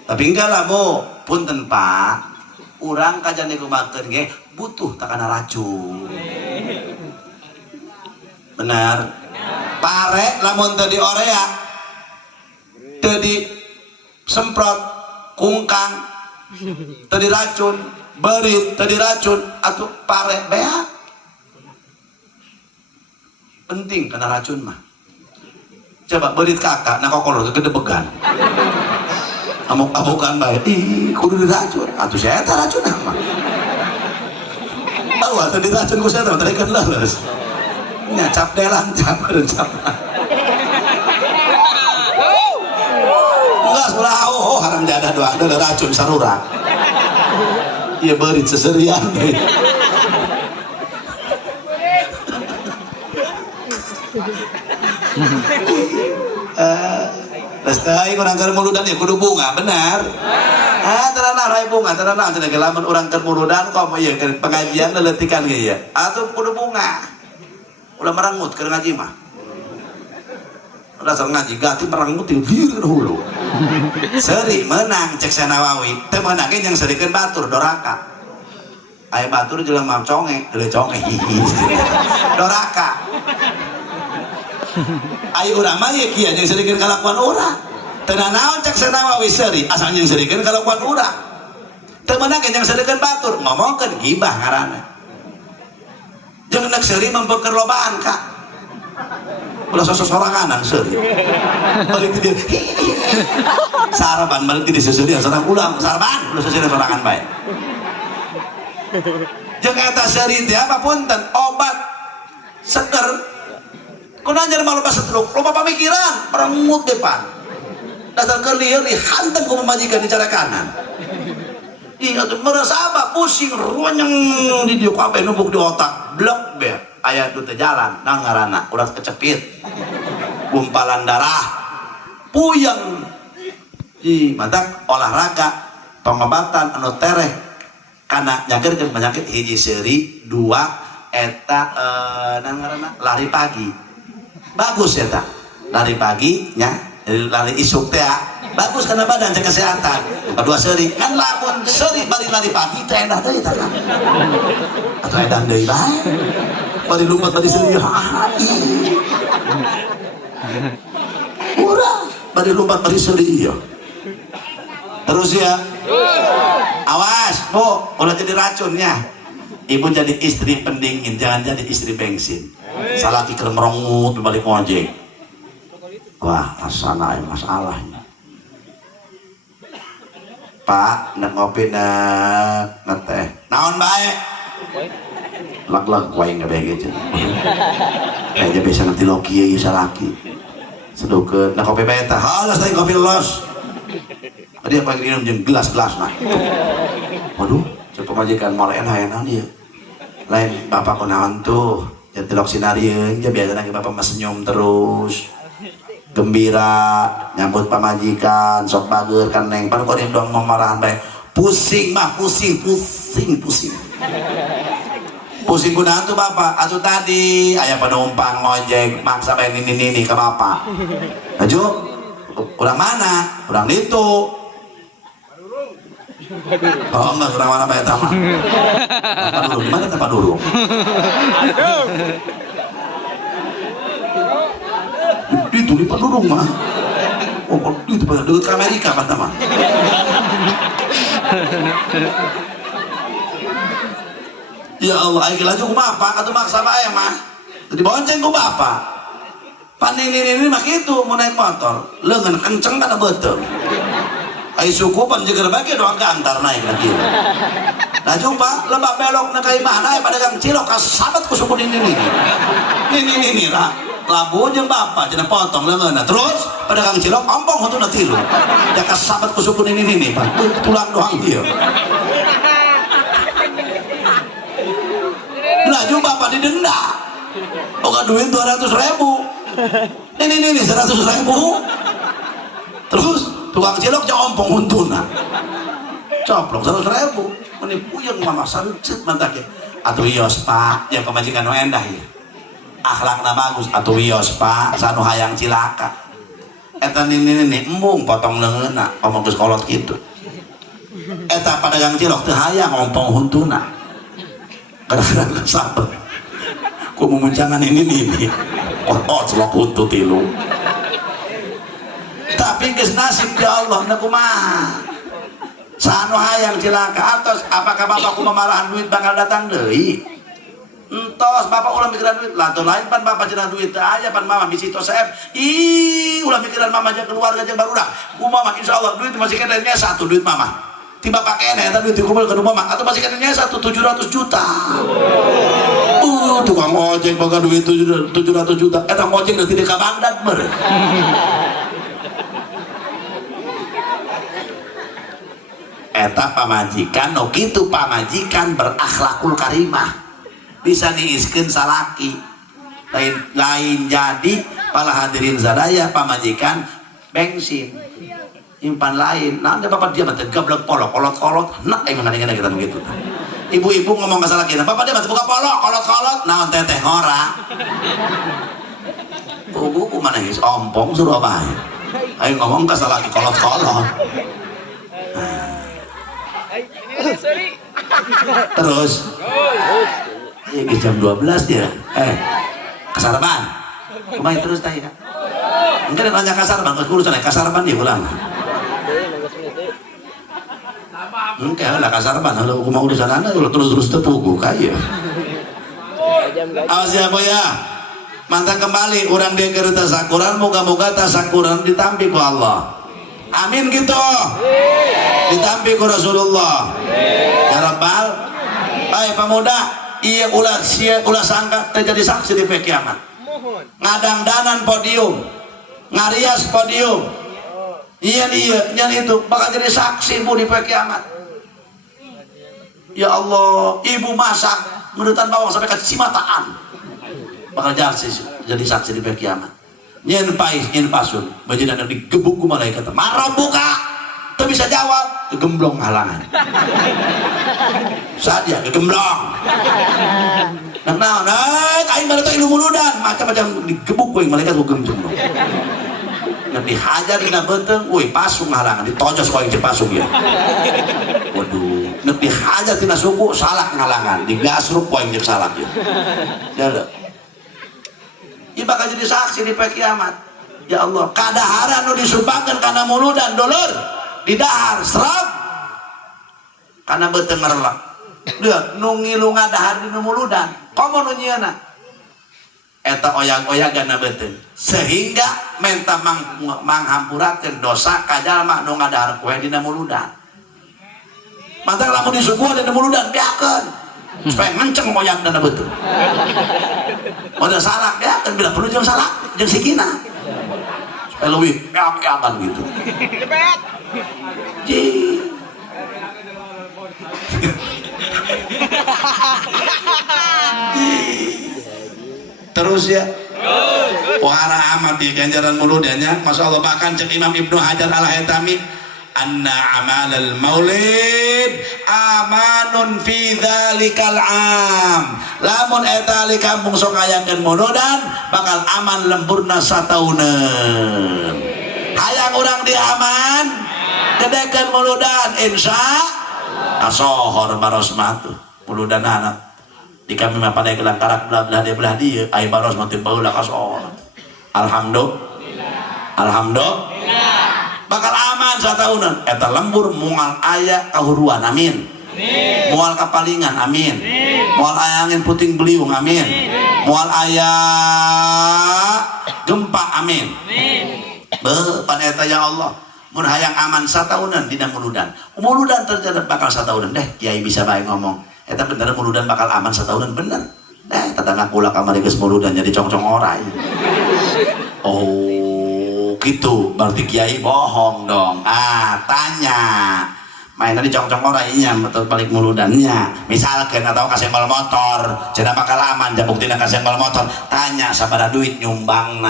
Tapi enggak lah Bu, punten Pak, urang kajan digumakeun ge butuh takana racun. Benar. Pare lamun teu diorea, teu disemprot kungkang, teu diracun, berit teu diracun, atuh pare beak. Penting kena racun mah. Coba berit kakak, nah kokolor gede began. Amuk-amukan bae, ih kudu diracun. Atuh saya tak racun mah. Tahu atuh diracun ku saya teh kan leles. Nya cap delan cap. Enggak ulah haram jadah doang ada racun sarura. Ieu berit seserian. Terus teh urang keur muludan ya kudu bunga benar. Teranah rai bunga teranah cenah ge lamun urang keur muludan kok ieu keur pengajian leletikan ge ya. Atuh kudu bunga. Ulah merengut keur ngaji mah. Ulah sareng ngaji gati merengut di hulu. Seuri menang cek Nawawi. Teu meunang ge jeung serikeun batur doraka. Aya batur jelema congek, teu congek. Doraka. Ayo urang mah ye kieu jeung serikeun kalakuan urang. Teu naon cek Nawawi seuri asal jeung serikeun kalakuan urang. Teu meunang ge jeung serikeun batur ngomongkeun gibah ngaranna. Jeung neuk seuri membeukeur lobaan Kak. Ulah sosoranganan seuri. Balik di dieu. Saraban balik di seuri sareng ulang saraban ulah seuri sorangan bae. Jeung eta seuri teh apa punten obat seger. Kunaon jelema loba setruk, loba pamikiran, merengut depan. Dasar keur lieur dihantam ku pamajikan di cara kanan. Ih atuh merasa apa pusing ruanyang di dieu kabeh numpuk di otak, blok be. Aya nu teu jalan, nah ngaranna ulah kecepit. Gumpalan darah, puyeng. Ih matak olahraga, pengobatan anu tereh kana nyageurkeun penyakit hiji seuri, dua eta ngaranna lari pagi. Bagus ya tak lari pagi nya lari isuk teh bagus karena badan cek kesehatan. Kedua seuri kan lamun seuri bari lari pagi teh endah deui tah atau edan deui bae bari lumpat bari seuri urang bari lumpat bari seuri terus ya awas Bu ulah jadi racunnya. Ibu jadi istri pendingin, jangan jadi istri bensin. Salah pikir merengut balik ngojek. Wah, asana masalahnya. Pak, nak ngopi nak ngeteh. Naon bae? Lag-lag wae ngabe gitu. Kayaknya biasa nanti loki ieu salaki. Sedukeun nak kopi bae teh. Halas teh kopi los. Dia pakai minum jeung gelas-gelas nah. Waduh, coba majikan molen hayeuna dia. Lain bapak kunaon tuh ya telok sinarieun ya biasana ge bapak mah senyum terus gembira nyambut pamajikan sok bageur kan neng pan kok dong mamarahan bae pusing mah pusing kunaon tuh bapak atuh tadi aya penumpang ngojek maksa bae nini ka bapak aju urang mana urang ditu. Oh enggak kurang mana bayar taman. Tempat dulu, di mana tempat dulu? Itu di tempat dulu mah. Oh kalau itu pada dekat Amerika apa teman? Ya Allah, ayo laju ku bapak atau maksa bae mah. Tadi bonceng ku bapak. Panen ini mah kitu mau naik motor, leungeun kenceng kana beuteung. Ai sukupan jeung bagi doang ke antar naik lagi. Nah coba lebak belok na ka imahna pada gang cilok kasabat ku suku ini. Ini lah. Labu jeung bapak cenah potong leungeunna. Terus pada gang cilok ompong hutuna tilu. Da kasabat ku suku ini Pak. Tulang doang ieu. Nah coba bapak didenda. Boga duit 200.000. Ini 100.000. Terus tukang cilok jangan ompong untuna coplok 100.000 menipu yang mama sancet mantak ya atuh wios Pak yang pemajikan endah ya akhlakna bagus atuh wios Pak sanu hayang cilaka eta ini embung potong leungeunna ngomong geus kolot kitu eta padagang cilok teu hayang ngompong huntuna kadang-kadang sabar ku memuncangan ini kolot celok huntu tilu tapi geus nasib di Allah na kumaha sanu hayang cilaka atos apakah bapak kumaha marahan duit bakal datang deui entos bapak ulah mikiran duit lah lain pan bapak cenah duit aja pan mama bisi tos ulah mikiran mama aja keluarga aja barudak kumaha insyaallah duit masih kenanya satu duit mama tiba pakai eta duit dikumpul ke mama atau masih kenanya 700 juta tukang ojek boga duit 700 juta eta ojek udah tidak ka Bagdad meureun eta pamajikan no kitu pamajikan berakhlakul karimah bisa niiskeun salaki lain jadi para hadirin sadaya pamajikan bensin impan lain nanti bapak dia mah gablek polok kolot nak emang ngadengna kita begitu ibu-ibu ngomong ke salaki bapak dia mah buka polok kolot naon teteh ngora buku mana geus ompong suruh apa ayo ngomong ke salaki kolot terus ya jam 12 dia kasarban kumaha terus teh ya enggak nanya kasarban geus kudu cenah kasarban dia ulang enggak lah kasarban kalau kumaha urusan anda terus tepugu kaya awas ya boy ya mantan kembali orang dia keur tasakuran moga-moga tasakuran ditampi ku Allah amin gitu ditampi ku Rasulullah ya Rabbal pemuda iya ulah sangka terjadi saksi di poe kiamat ngadangdanan podium ngarias podium iya itu bakal jadi saksi bu di poe kiamat ya Allah ibu masak menurutan bawang sampai ke cimataan bakal jadi saksi di poe kiamat nyen pais nyen pasun bajina digebuk ku malaikat marah buka tuh bisa jawab kegemblong halangan saja kegemblong nah aing bari teh ilmu muludan macam-macam digebuk we malaikat ku gemblong dihajar dina beuteung euy pasung halangan ditojos ku aing pasung ya waduh dihajar dina suku salak ngalangan digasruk ku aing salak ya deuh ieu bakal jadi saksi di poe kiamat ya Allah kadaharan nu disumpahkeun kana muludan dulur di dahar serap karena beuteung ngerelak lihat nu ngilu ngadahar di muludan komo nu nyieuna eta oyag-oyaganna beuteung sehingga menta manghampurakeun dosa ka jalma nu ngadahar kue dina muludan mantang lamun disuguh dina muludan biakeun supaya ngenceng oyagna beuteung modal salak biakeun bila perlu jeung salak jeung sikina supaya leuwih eak-eakan gitu terus ya wahara amat di ganjaran muludannya Masya Allah bahkan cek Imam Ibnu Hajar al-Haytami anna amalal maulid amanun fi dzalikal am lamun eta li kampung sok ngayankeun muludan bakal aman lemburna satauneun hayang urang di aman gedekeun muludan insya kasohor baros mah tuh muludan anak di kami mah pada gelang karak belah dia ai baros mah teu baheula kasohor alhamdulillah bakal aman sataunan eta lembur moal aya kahuruan amin moal kapalingan amin moal aya angin puting beliung amin moal aya gempa amin pan eta ya Allah mun hayang aman sataunan dina muludan terjadi bakal sataunan deh kiai bisa bae ngomong eta bener muludan bakal aman sataunan bener tetangga kula kamari geus muludan jadi congcong orai oh gitu berarti kiai bohong dong tanya mainnya di congcong orainya betul balik muludannya misalkan atau kasenggol motor cenah bakal aman jabuk tina kasenggol motor tanya sabaraha duit nyumbang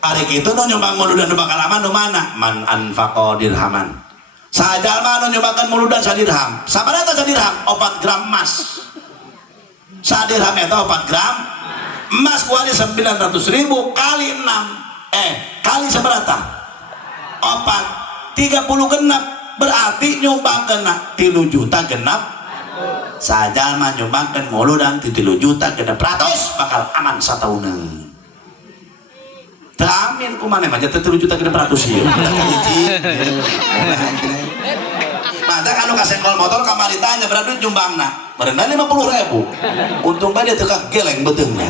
hari gitu nu nyumbang muludan nu bakal aman nu mana man anfaqa dirhaman sajalma nu nyumbangkeun muludan sadirham sabaraha eta sadirham 4 gram emas sadirham eta 4 gram emas kuali 900.000 kali 6 kali seberapa? 4 30 genap berarti nyumbang kena 3 juta genap saja mah nyumbangkan muludan 3 juta genap ratus bakal aman satahunan. Amin kumane mah jatuh 3 juta genap ratus ieu. Mata anu kasengkol motor kamari tanya berapa duit nyumbangna? Berenang 50.000. Untung bae dia teu geleng beteungna.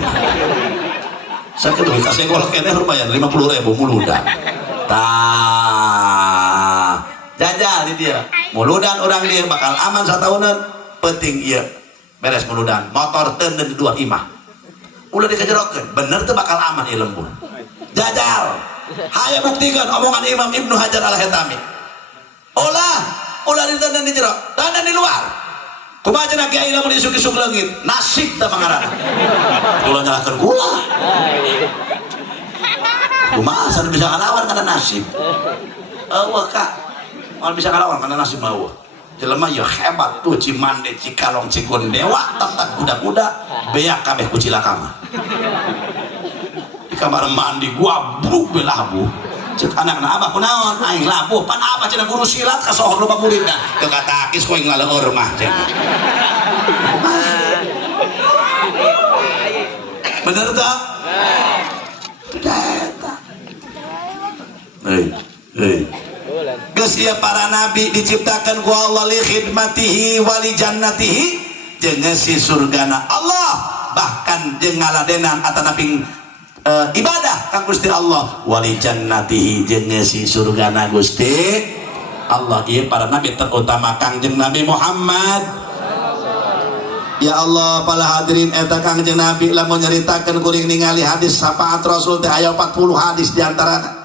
Sakit duit kasengkol kene lumayan 50.000 muludan. Tah jajal di dia muludan orang dia bakal aman satahunan penting iya beres muludan motor ten dan dua imah ulah dikejerokeun bener tuh bakal aman ieu lembur jajal haya buktikan omongan Imam Ibnu Hajar Al-Haytami ulah diten dan dijerok dan di luar kumaha cenah kiai lamun isuk-isuk leungit nasib teh mangarana ulah nyalahkeun gua kumaha san bisa ngalawan kana nasib eueuh Kak mal bisa ngalawan kana nasib mah eueuh jelema ya hebat tuh Cimande Cikalong Cigondewa tak kuda-kuda beak kabeh ku cilaka mah di kamar mandi gua bruk belabu cek anakna abah kunaon aing labuh pan abah cenah guru silat kasohor loba muridna teu katakis ku aing ngaleur mah cenah bener tah geus ieu para nabi diciptakan ku Allah li khidmatihi wa li jannatihi jeung si surgana Allah bahkan jeung ngaladenan atana ping ibadah ka Gusti Allah wa li jannatihi jeung si surgana Gusti Allah. Ieu para nabi terutama Kangjeng Nabi Muhammad. Ya Allah para hadirin eta Kangjeng Nabi lamun nyaritakeun kuring ningali hadis syafaat Rasul teh aya 40 hadis diantarana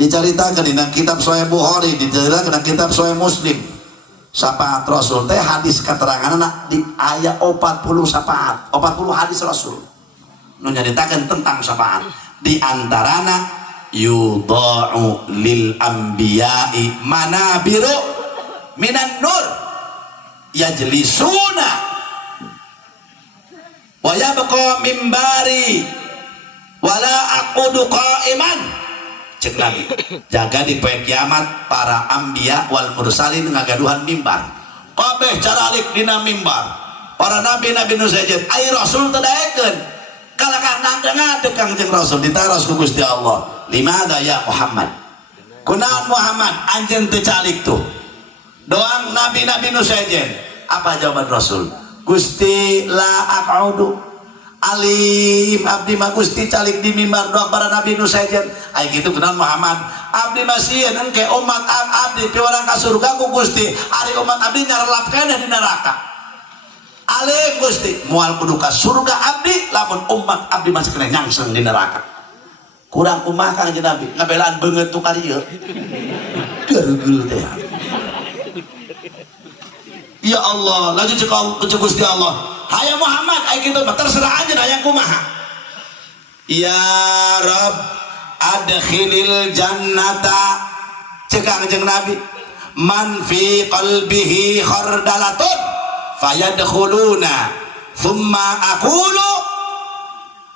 diceritakan di kitab Sahih Bukhari, diceritakan di kitab Sahih Muslim. Syafaat Rasul teh hadis keteranganna di aya 40 syafaat, 40 hadis Rasul. Nu nyaritakeun tentang syafaat. Di antarana yudha'u lil anbiya'i manabiru minan nur yajlisuna wa yabqa mimbari wala aqudu qa'iman. Cek Nabi jaga di poe kiamat para ambiya wal mursalin ngagaduhan mimbar kabeh caralik dina mimbar para nabi-nabi nu sajen ai rasul teu daekeun kalakan ngadeng Kangjeng Rasul ditaros ku Gusti Allah limada ya Muhammad kunaon Muhammad anjeun teu calik tuh doang nabi-nabi nu sajen apa jawaban Rasul Gusti la aqaudu alim abdi mah Gusti calik di mimbar doang para nabi nu sajen ai kitu kenaon Muhammad abdi mah sieun engke umat abdi piwarang ka surga ku Gusti ari umat abdi nyarelap keneh di neraka alim Gusti moal kudu ka surga abdi lamun umat abdi masih kena nyangseng di neraka kurang kumaha Kangjeng Nabi ngabelaan beungeut tu ka dieu deurgeul teh ya Allah laju cek Gusti Allah hayya Muhammad ai kitu mah terserah aja hayang kumaha ya Rabb adkhilil jannata cek Kangjeng Nabi man fi qalbihi khardalatun fayadkhuluna thumma aqulu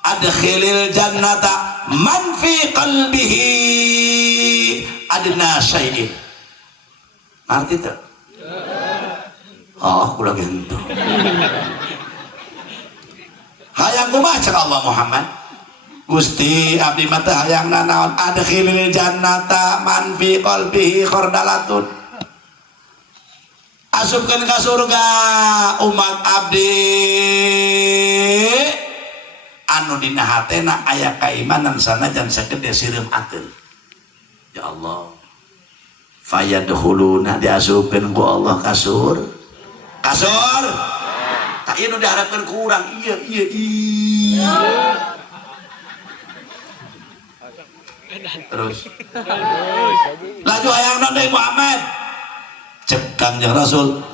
adkhilil jannata man fi qalbihi adna syai'in arti teu oh kula gento hayang kumaha cek Allah Muhammad Gusti abdi mah teh hayang naon adkhilil jannata man fi qalbihi khardalatun asupkeun ka surga umat abdi anu dina hatena aya kaimanan sanajan sagede sireum ateun ya Allah fayadkhuluna diasupkeun ku Allah kasur tak ieu nu diharapkeun ku urang iya terus laju hayang naon deui Muhammad cek Kangjeng Rasul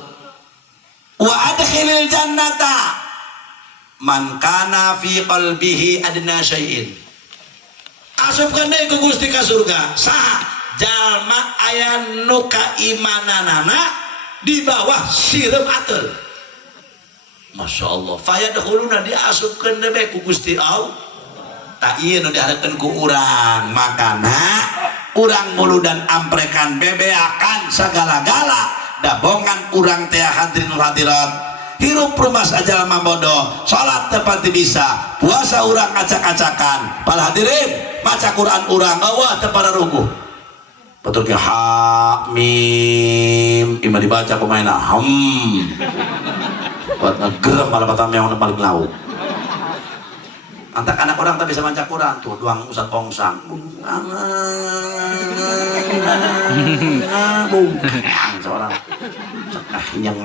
wa adkhilil jannata man kana fi qalbihi adna syai'in asupkeun deui ku Gusti ka surga saha jalma aya nu kaimananana di bawah sireum ateul Masya Allah. Fayadkhuluna diasupkeun deui ku Gusti Allah. Tak ieu nu dihareukeun ku urang, makana urang muludan amprekan bebeakan segala-gala dabongan urang teh hadirin hadirat hirup rumas aja lama bodoh salat tepat bisa puasa urang acak-acakan pal hadirin maca Quran urang eueuh teu para rukuh betul ke ha mim ima dibaca pemaina buat ngegerem malah batam yang paling lauk antak anak orang tak bisa baca Quran tuh doang usah pongsang seorang nyung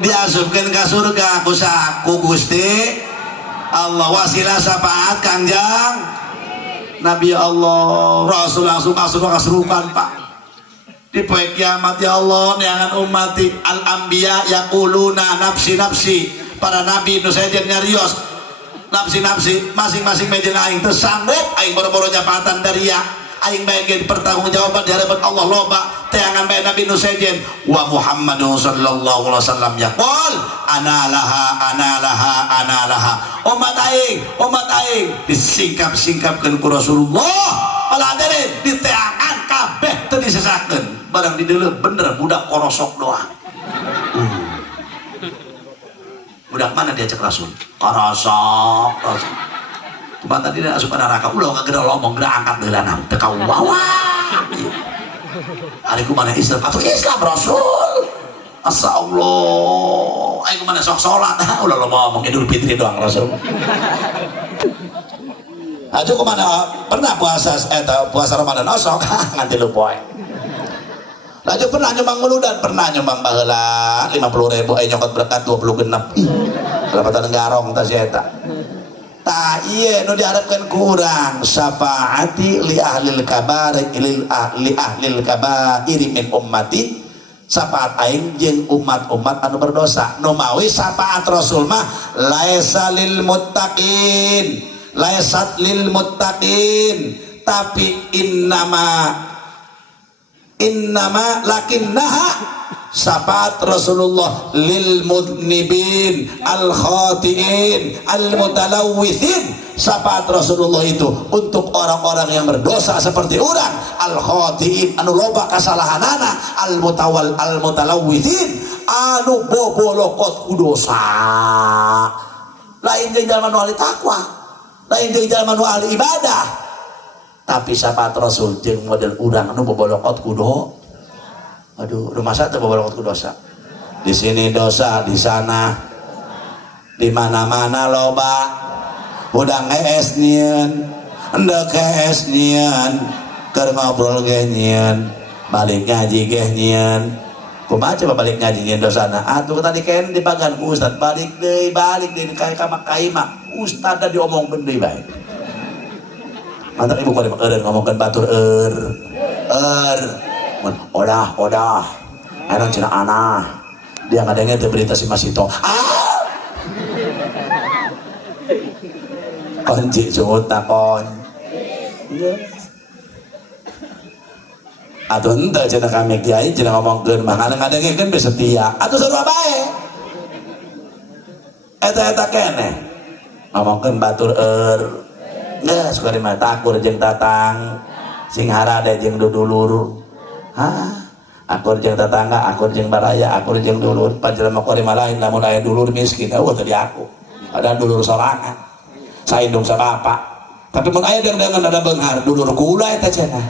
diasupkeun ka surga ku Gusti Allah wasilah syafaat Kangjeng Nabi Allah Rasul langsung masuk kasurupan Pak di poe kiamat. Ya Allah neangan umati al-anbiya yaquluna nafsi nafsi, para nabi nu saejeun nyarios nafsi nafsi masing-masing mejeun aing teu sanggup aing boro-boro nyapatan daria aing bae ge pertanggungjawaban di hadapan Allah loba teangan bae nabi nu saejeun wa Muhammadun sallallahu alaihi wasallam yaqul ana laha umat aing disingkap-singkapkeun ku Rasulullah pala hadirin diteangan kabeh teu disesakeun barang di deuleu bener budak korosok doang. Budak mana diajak Rasul? Korosok. Cuma tadi dia asup neraka ulah kageda lomong geura angkat deulanam teu kauwawa. Ari kumaha Islam atuh Islam Rasul. Masyaallah. Aing kumaha sok salat ulah ngomong Idul Fitri doang Rasul. Aja kumaha pernah puasa Ramadan osok nganti lu poe. Laju pernah nyumbang muludan, pernah nyumbang baheula 50.000 nyokot berkat 20 genep. Kelapatan garong tas eta. Ta ieu nu diharapkeun ku urang syafaati li ahlil kabair li ahlil kabair min ummati. Syafaat aing jeung umat-umat anu berdosa. Nu mawi syafaat Rasul mah laisa lil muttaqin. Laisat lil muttaqin tapi innama lakinnaha syafaat Rasulullah lil mudnibin al khati'in al mutalawwithin. Syafaat Rasulullah itu untuk orang-orang yang berdosa seperti orang al khati'in anu loba kasalahanana al mutalawwithin anu bobolokot ku dosa lain jeung jalma nu ahli takwa lain jeung jalma nu ahli ibadah. Tapi syafaat Rasul jeung model urang anu bobolokot ku dosa. Aduh, rumah saya bobolokot ku dosa. Di sini dosa, di sana, di mana-mana loba. Udah ngees nyieun, endek ngees nyieun, keur ngobrol ge nyieun, balik ngaji ge nyieun. Kumaha coba balik ngaji nyieun dosana? Atuh tadi kan dibagan ku ustad, balik deui ka mah. Ustad da diomong deui bae. Mantap ibu kalau ngomongkan batur odah enak cina anah dia ngadengnya itu berita si Masito konci cungut takon atuh ente cina kami kiai cina ngomongkan makanya ngadengnya kan besetia atuh seru bae eta kene ngomongkan batur nggak suka dimana takur jeung tatang sing harade jeung dudulur akur jeung tetangga akur jeung baraya akur jeung dulur panjelema kori malain lamun aya dulur miskin tadi aku ada dulur sorangan saindung sabapa tapi mun aya dengan ada beunghar dulur kula eta cenah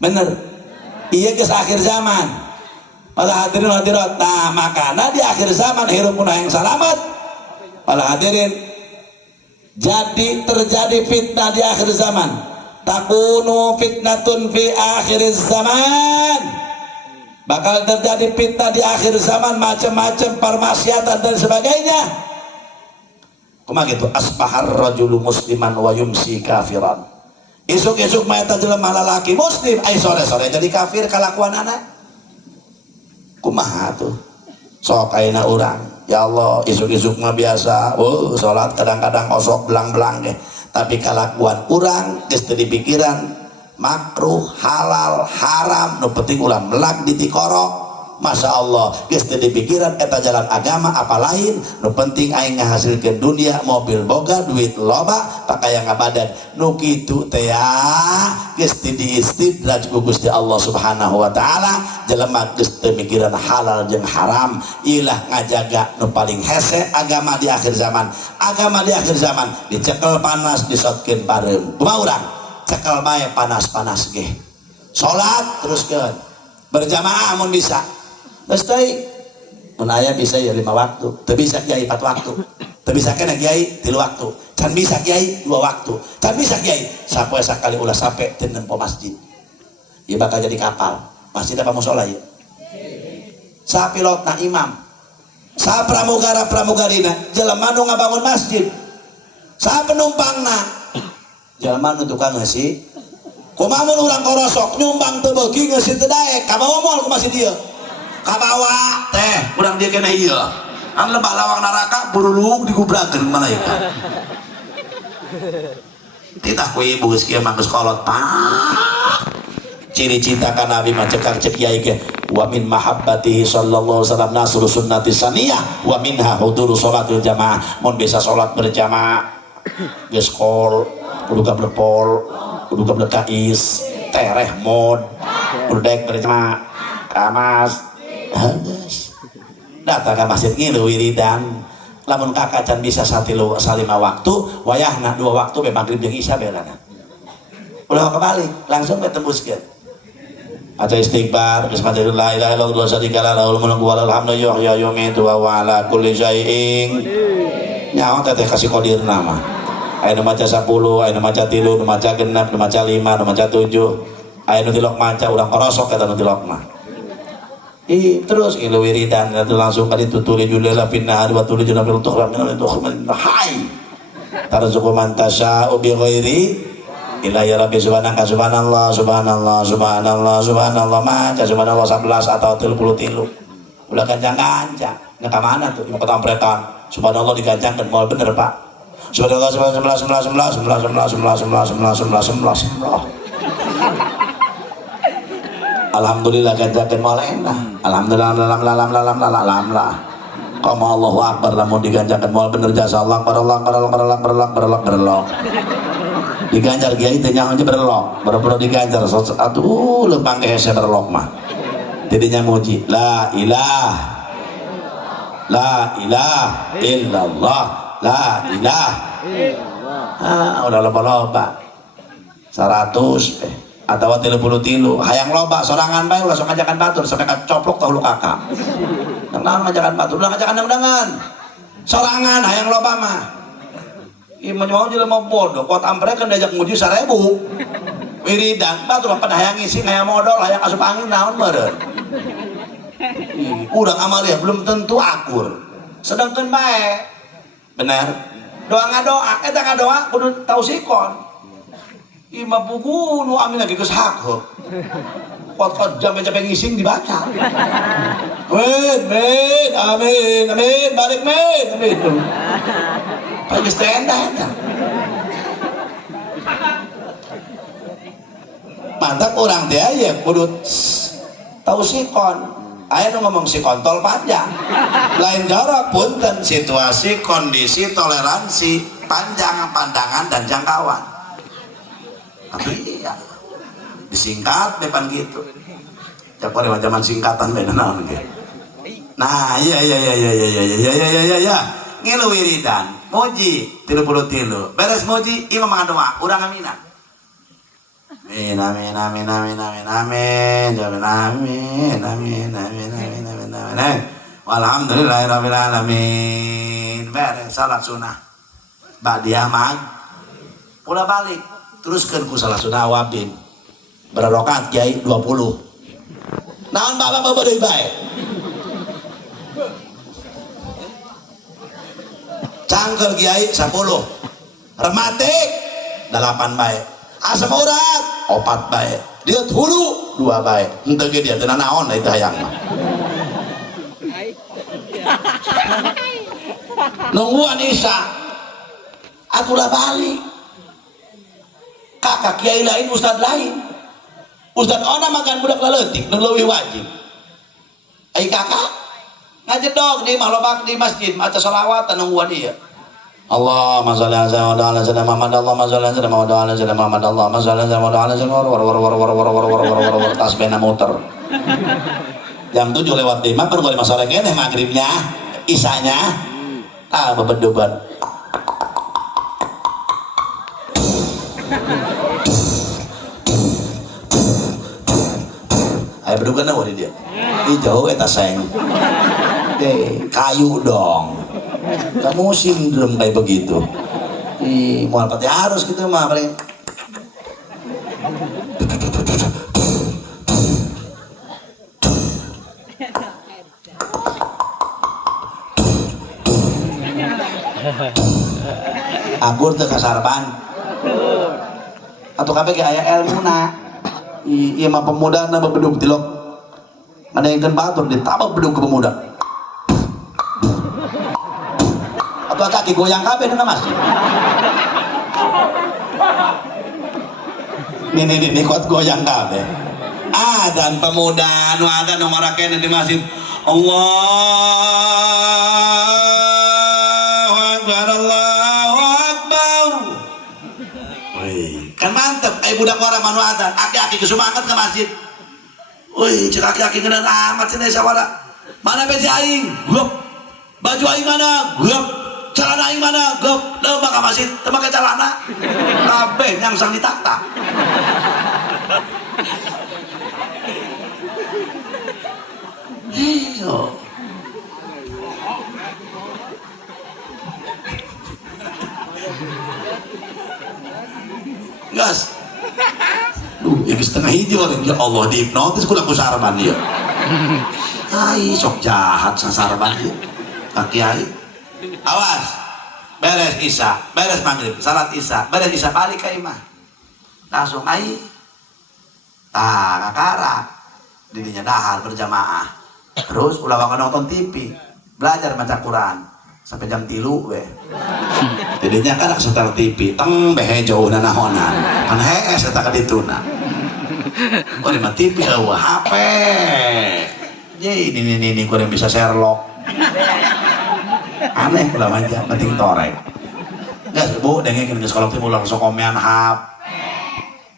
bener ieu geus akhir zaman para hadirin hadirat nah makana di akhir zaman hirup yang salamet para hadirin. Jadi terjadi fitnah di akhir zaman. Takunu fitnatun fi akhir zaman. Bakal terjadi fitnah di akhir zaman macam-macam permaksiatan dan sebagainya. Kumaha gitu asbahar rajulu musliman wa yumsi kafiran. Isuk-isuk mayat jelema lalaki muslim ai sore-sore jadi kafir kalakuan anak. Kumaha tuh? Sok ayeuna urang ya Allah isuk-isuk mah biasa salat kadang-kadang osok belang-belang deh tapi kalakuan urang geus teu dipikiran makruh halal haram nu penting ulah melag di tikorok. Masya Allah geus teu dipikiran eta jalan agama apa lain nu penting aing ngahasilkeun dunia mobil boga duit loba pakaian ngabadan nu kitu teh geus diistidraj ku Gusti Allah Subhanahu wa taala jelema geus teu mikiran halal jeung haram ilah ngajaga nu paling hese agama di akhir zaman dicekel panas disotkeun pareum kumaha urang cekel bae panas-panas ge salat teruskeun berjamaah mun bisa terus teh mun aya bisa ya 5 waktu teu bisa kiai 4 waktu teu bisa kena kiai 3 waktu can bisa kiai 2 waktu can bisa kiai sapoe sakali ulah sampe teu nempo masjid ieu bakal jadi kapal masjid apa mushola ieu sa pilotna imam sa pramugara-pramugarina jelema nu ngabangun masjid sa penumpangna jelema nu tukang ngeusi kumaha mun urang korosok nyumbang teu beuki ngeusi teu daek ka bawa moal ku masjid ieu kabawa teh urang dia kena iya an lebah lawang neraka burulung digubrakeun malaikat titah ku ibu geus kieu mah geus kolot pak ciri cinta ka nabi mah cekak cek kiai ge wa min mahabbatihi sallallahu alaihi wasallam nasru sunnati saniyah wa minha huduru sholatul jamaah mun bisa salat berjamaah geus kol kudu gablepol kudu gablekais tereh mod kudu daek berjamaah kamas datang ke masjid ngilu wiridan lamun kakak can bisa 5 waktu wayahna 2 waktu be maghrib jeung isya belana ulah kembali langsung tembuskeun aja istighfar geus maca la ilaha illallah syarika lahul mulku wa lahul hamdu yuhyi wa yumiitu wa ala kulli syai'in nyaho teh kasih qadir nama aya nu maca 10 aya nu maca 3 nu maca 6 nu maca 5 nu maca 7 aya nu tilok maca urang korosok eta nu tilok mah terus ilu wiridan itu langsung kali tutuli julela finna wa tuli juna fil tukhra min hai tarzuqu man tasya'u bi ghairi ila ya rabbi subhanaka subhanallah subhanallah subhanallah subhanallah maca subhanallah 11 atau 33 ulah gancang-gancang nya ka mana tuh mau ketampretan subhanallah digancangkeun moal bener Pak subhanallah 11 alhamdulillah ganjakeun moal endah alhamdulillah alhamdulillah qama Allahu akbar lamun diganjakeun moal bener jasa Allah berlok diganjar kiai teh nyaho berlok boro-boro diganjar atuh leumpang hese berlok mah tidinya muji la ilaha illallah la ilaha illallah udah loba-loba 100 atau 33 hayang loba sorangan bae ulah sok ngajakan batur sampai coplok tahu lu kakak nang ngajakan batur ulah ngajakan undangan sorangan hayang loba mah ieu mau jelema bodoh kuat amprekeun diajak muji 1000 wiridan batur pada hayang ngisi hayang modal hayang asup angin naon meureun urang amalia belum tentu akur sedangkeun bae bener doa ngadoa eta ngadoa kudu tau sikon ima buku nu amin lagi geus hak pot jampe-jampe ngising dibaca amin amin amin balik amin paling geus tenda eta mantap orang teh aya kudu tahu sikon aya nu ngomong sikon tol panjang lain jarak punten situasi kondisi toleransi panjang pandangan dan jangkauan tapi iya disingkat depan gitu siapa lewat zaman singkatan beda naon gitu nah iya ngilu wiridan muji 33 beres muji imam doa urang aminan amin amin amin amin amin amin amin amin amin amin amin walhamdulillahirabbil alamin beres salat sunah ba'diyah mag ulah balik teruskan ku salah sunah awabin berrokat kiai 20 naon bapak deui bae cangkel kiai 10 rematik 8 bae asam urat 4 bae dia hulu 2 bae henteu ge dia teu naon eta hayang mah nungguan isya aku lah balik kakak kiai lain ustad lain. Ustad ona makan budak laletik nu leuwih wajib. Ai kakak ngajedog di malobak di masjid maca shalawatan nu dia. Allahumma shalli ala sayyidina Muhammad, Allahumma shalli ala sayyidina Muhammad, ala sayyidina Muhammad, Allahumma shalli ala sayyidina Muhammad, tasbihna muter. Jam 7 lewat 5 baru 5 sore keneh maghribnya, isanya bebedoban. Ayo bedogan eueuh dia. Jauh eta seng. Kayu dong. Kamu sindrom kayak begitu. Mau apa harus gitu mah paling. Akur teu kasarban. Atuh kabeh ge aya elmuna. Ieu mah pemudana bebedug tilok. Ada yang batur ditabak bedug ke pemuda. Atau kaki goyang kabeh dina Mas. Nih kuat goyang kabeh. Dan pemuda nu ada nu marakeun di masjid. Allahu Akbar, Allahu Akbar. Wih, kan mantep. Budak orang manu adzan, aki-aki kesumangat ke masjid. Wih, cek aki-aki ngeunaan amat cenah sawara. Mana besi aing? Gup. Baju aing mana? Gup. Celana aing mana? Gup. Leuba ka masjid, teu make celana. Kabeh nyangsang ditaktak. Iyo. Gas. Duh, ini setengah hijau orang. Ya Allah, dihipnotis kuda ku sarban dia. Ai, sok jahat sasarban dia. Kaki ai. Awas. Beres isya, beres maghrib, salat isya, beres isya balik ka imah. Langsung ai. Kakara. Dirinya dahar berjamaah. Terus ulah wae nonton TV, belajar baca Quran sampai jam 3 we. Jadinya kan setel TV, teng behe jauh nanahonan. Kan hees eta ka dituna. Oh di TV eueuh HP. Ye ini kurang bisa Sherlock. Aneh ulah manja penting torek. Geus Bu dengekeun geus kolot teh ulah sok komean hap.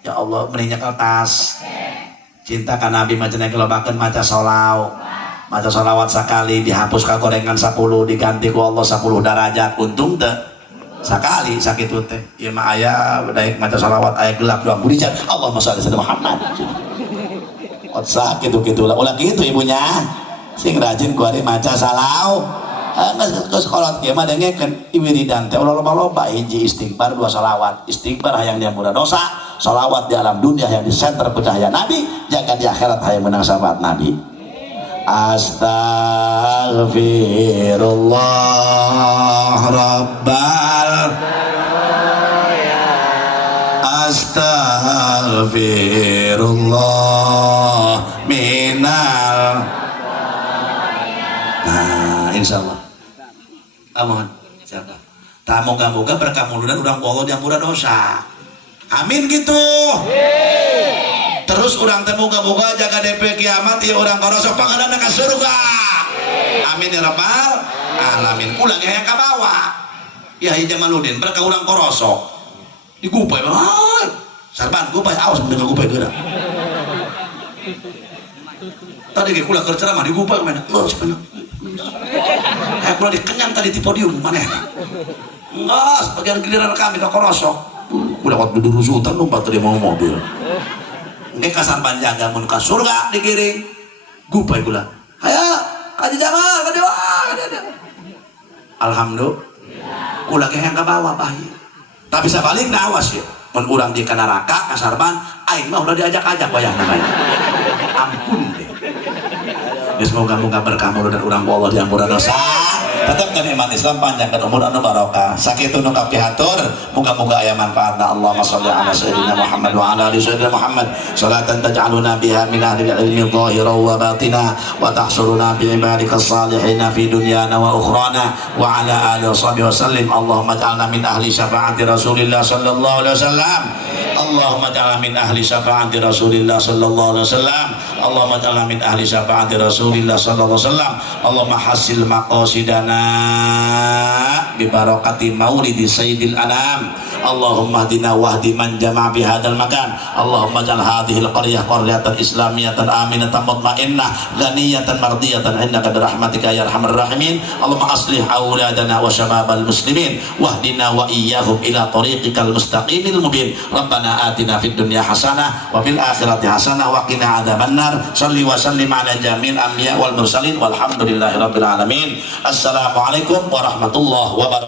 Ya Allah meninya kertas. Cinta ka Nabi macenah lobakeun maca sholawat. Maca sholawat sekali dihapus ka gorengan 10 diganti ku Allah 10 derajat. Untung teh sekali sakitu teh. Ieu mah aya daek maca sholawat aya gelap doang budijan Allahumma shalli ala Muhammad. Otsa kitu-kitu ulah kitu ibunya. Sing rajin ku ari maca sholawat. Geus kolot kieu mah dengekeun wiridan teh ulah loba-loba hiji istighfar 2 sholawat. Istighfar hayang diampura dosa, sholawat di alam dunia yang di center cahaya Nabi, jaga di akhirat hayang menang sahabat Nabi. Astaghfirullah Rabbal Astaghfirullah minal. Nah insyaallah amun siapa tamu-tamuga berkamuludan urang Allah diampura dosa. Amin gitu. Terus urang teh muga-muga jaga DP kiamat ieu urang korosok pangadanna ka surga. Amin ya rabbal alamin. Ulah ge hayang ka bawah. Ya Haji Jamaluddin berkah urang korosok. Digupay mah. Sarban gupay aos mendengar gupay geura. Tadi ge kula keur ceramah digupay mana? Kula dikenyang tadi di podium maneh. Ngas bagian giliran kami ka korosok. Udah waktu dudurusutan numpat tadi mau mobil. Nggak kasar panjaga mun ka surga digiring. Gupay gula. Hayo, Haji Jamal, kadewa. Alhamdulillah. Kula ge hayang ka bawah bae. Tapi sabalikna awas ya. Mun urang di ka neraka kasarban, aing mah udah diajak-ajak wayahna bae. Ampun deh. Semoga-moga berkamu dan urang Allah diampura dosa. Tetapkan iman Islam panjangkan umur anu barokah. Sakitu nu kapihatur muga-muga aya manfaatna. Allahumma shalli ala sayyidina Muhammad wa ala ali sayyidina Muhammad salatan taj'aluna biha min ahli ilmi dhahiran wa batina wa tahsuruna bi ibadika salihin fi dunyana wa ukhrana wa ala alihi wa sahbihi wa sallim. Allahumma ij'alna min ahli syafaati Rasulillah sallallahu alaihi wasallam. Allahumma ja'alna min ahli syafaati Rasulillah sallallahu alaihi wasallam. Allahumma ja'alna min ahli syafaati Rasulillah sallallahu alaihi wasallam. Allahumma hasil maqasidana bi barakati maulidi sayyidil anam. Allahumma hdina wahdi man jama'a bi hadzal makan. Allahumma ja'al hadhihi al-qaryah qaryatan islamiyatan aminatan mutmainnah ghaniyatan mardiyatan innaka bi rahmatika ya arhamar rahimin. Allahumma aslih auladana wa syababal muslimin wahdina wa iyyahum ila tariqikal mustaqimil mubin. Rabbana atina fid dunya hasanah wa fil akhirati hasanah wa qina adzabannar. Shalli wa sallim ala jamil anbiya wal mursalin walhamdulillahi rabbil alamin. Assalamualaikum warahmatullahi wabarakatuh.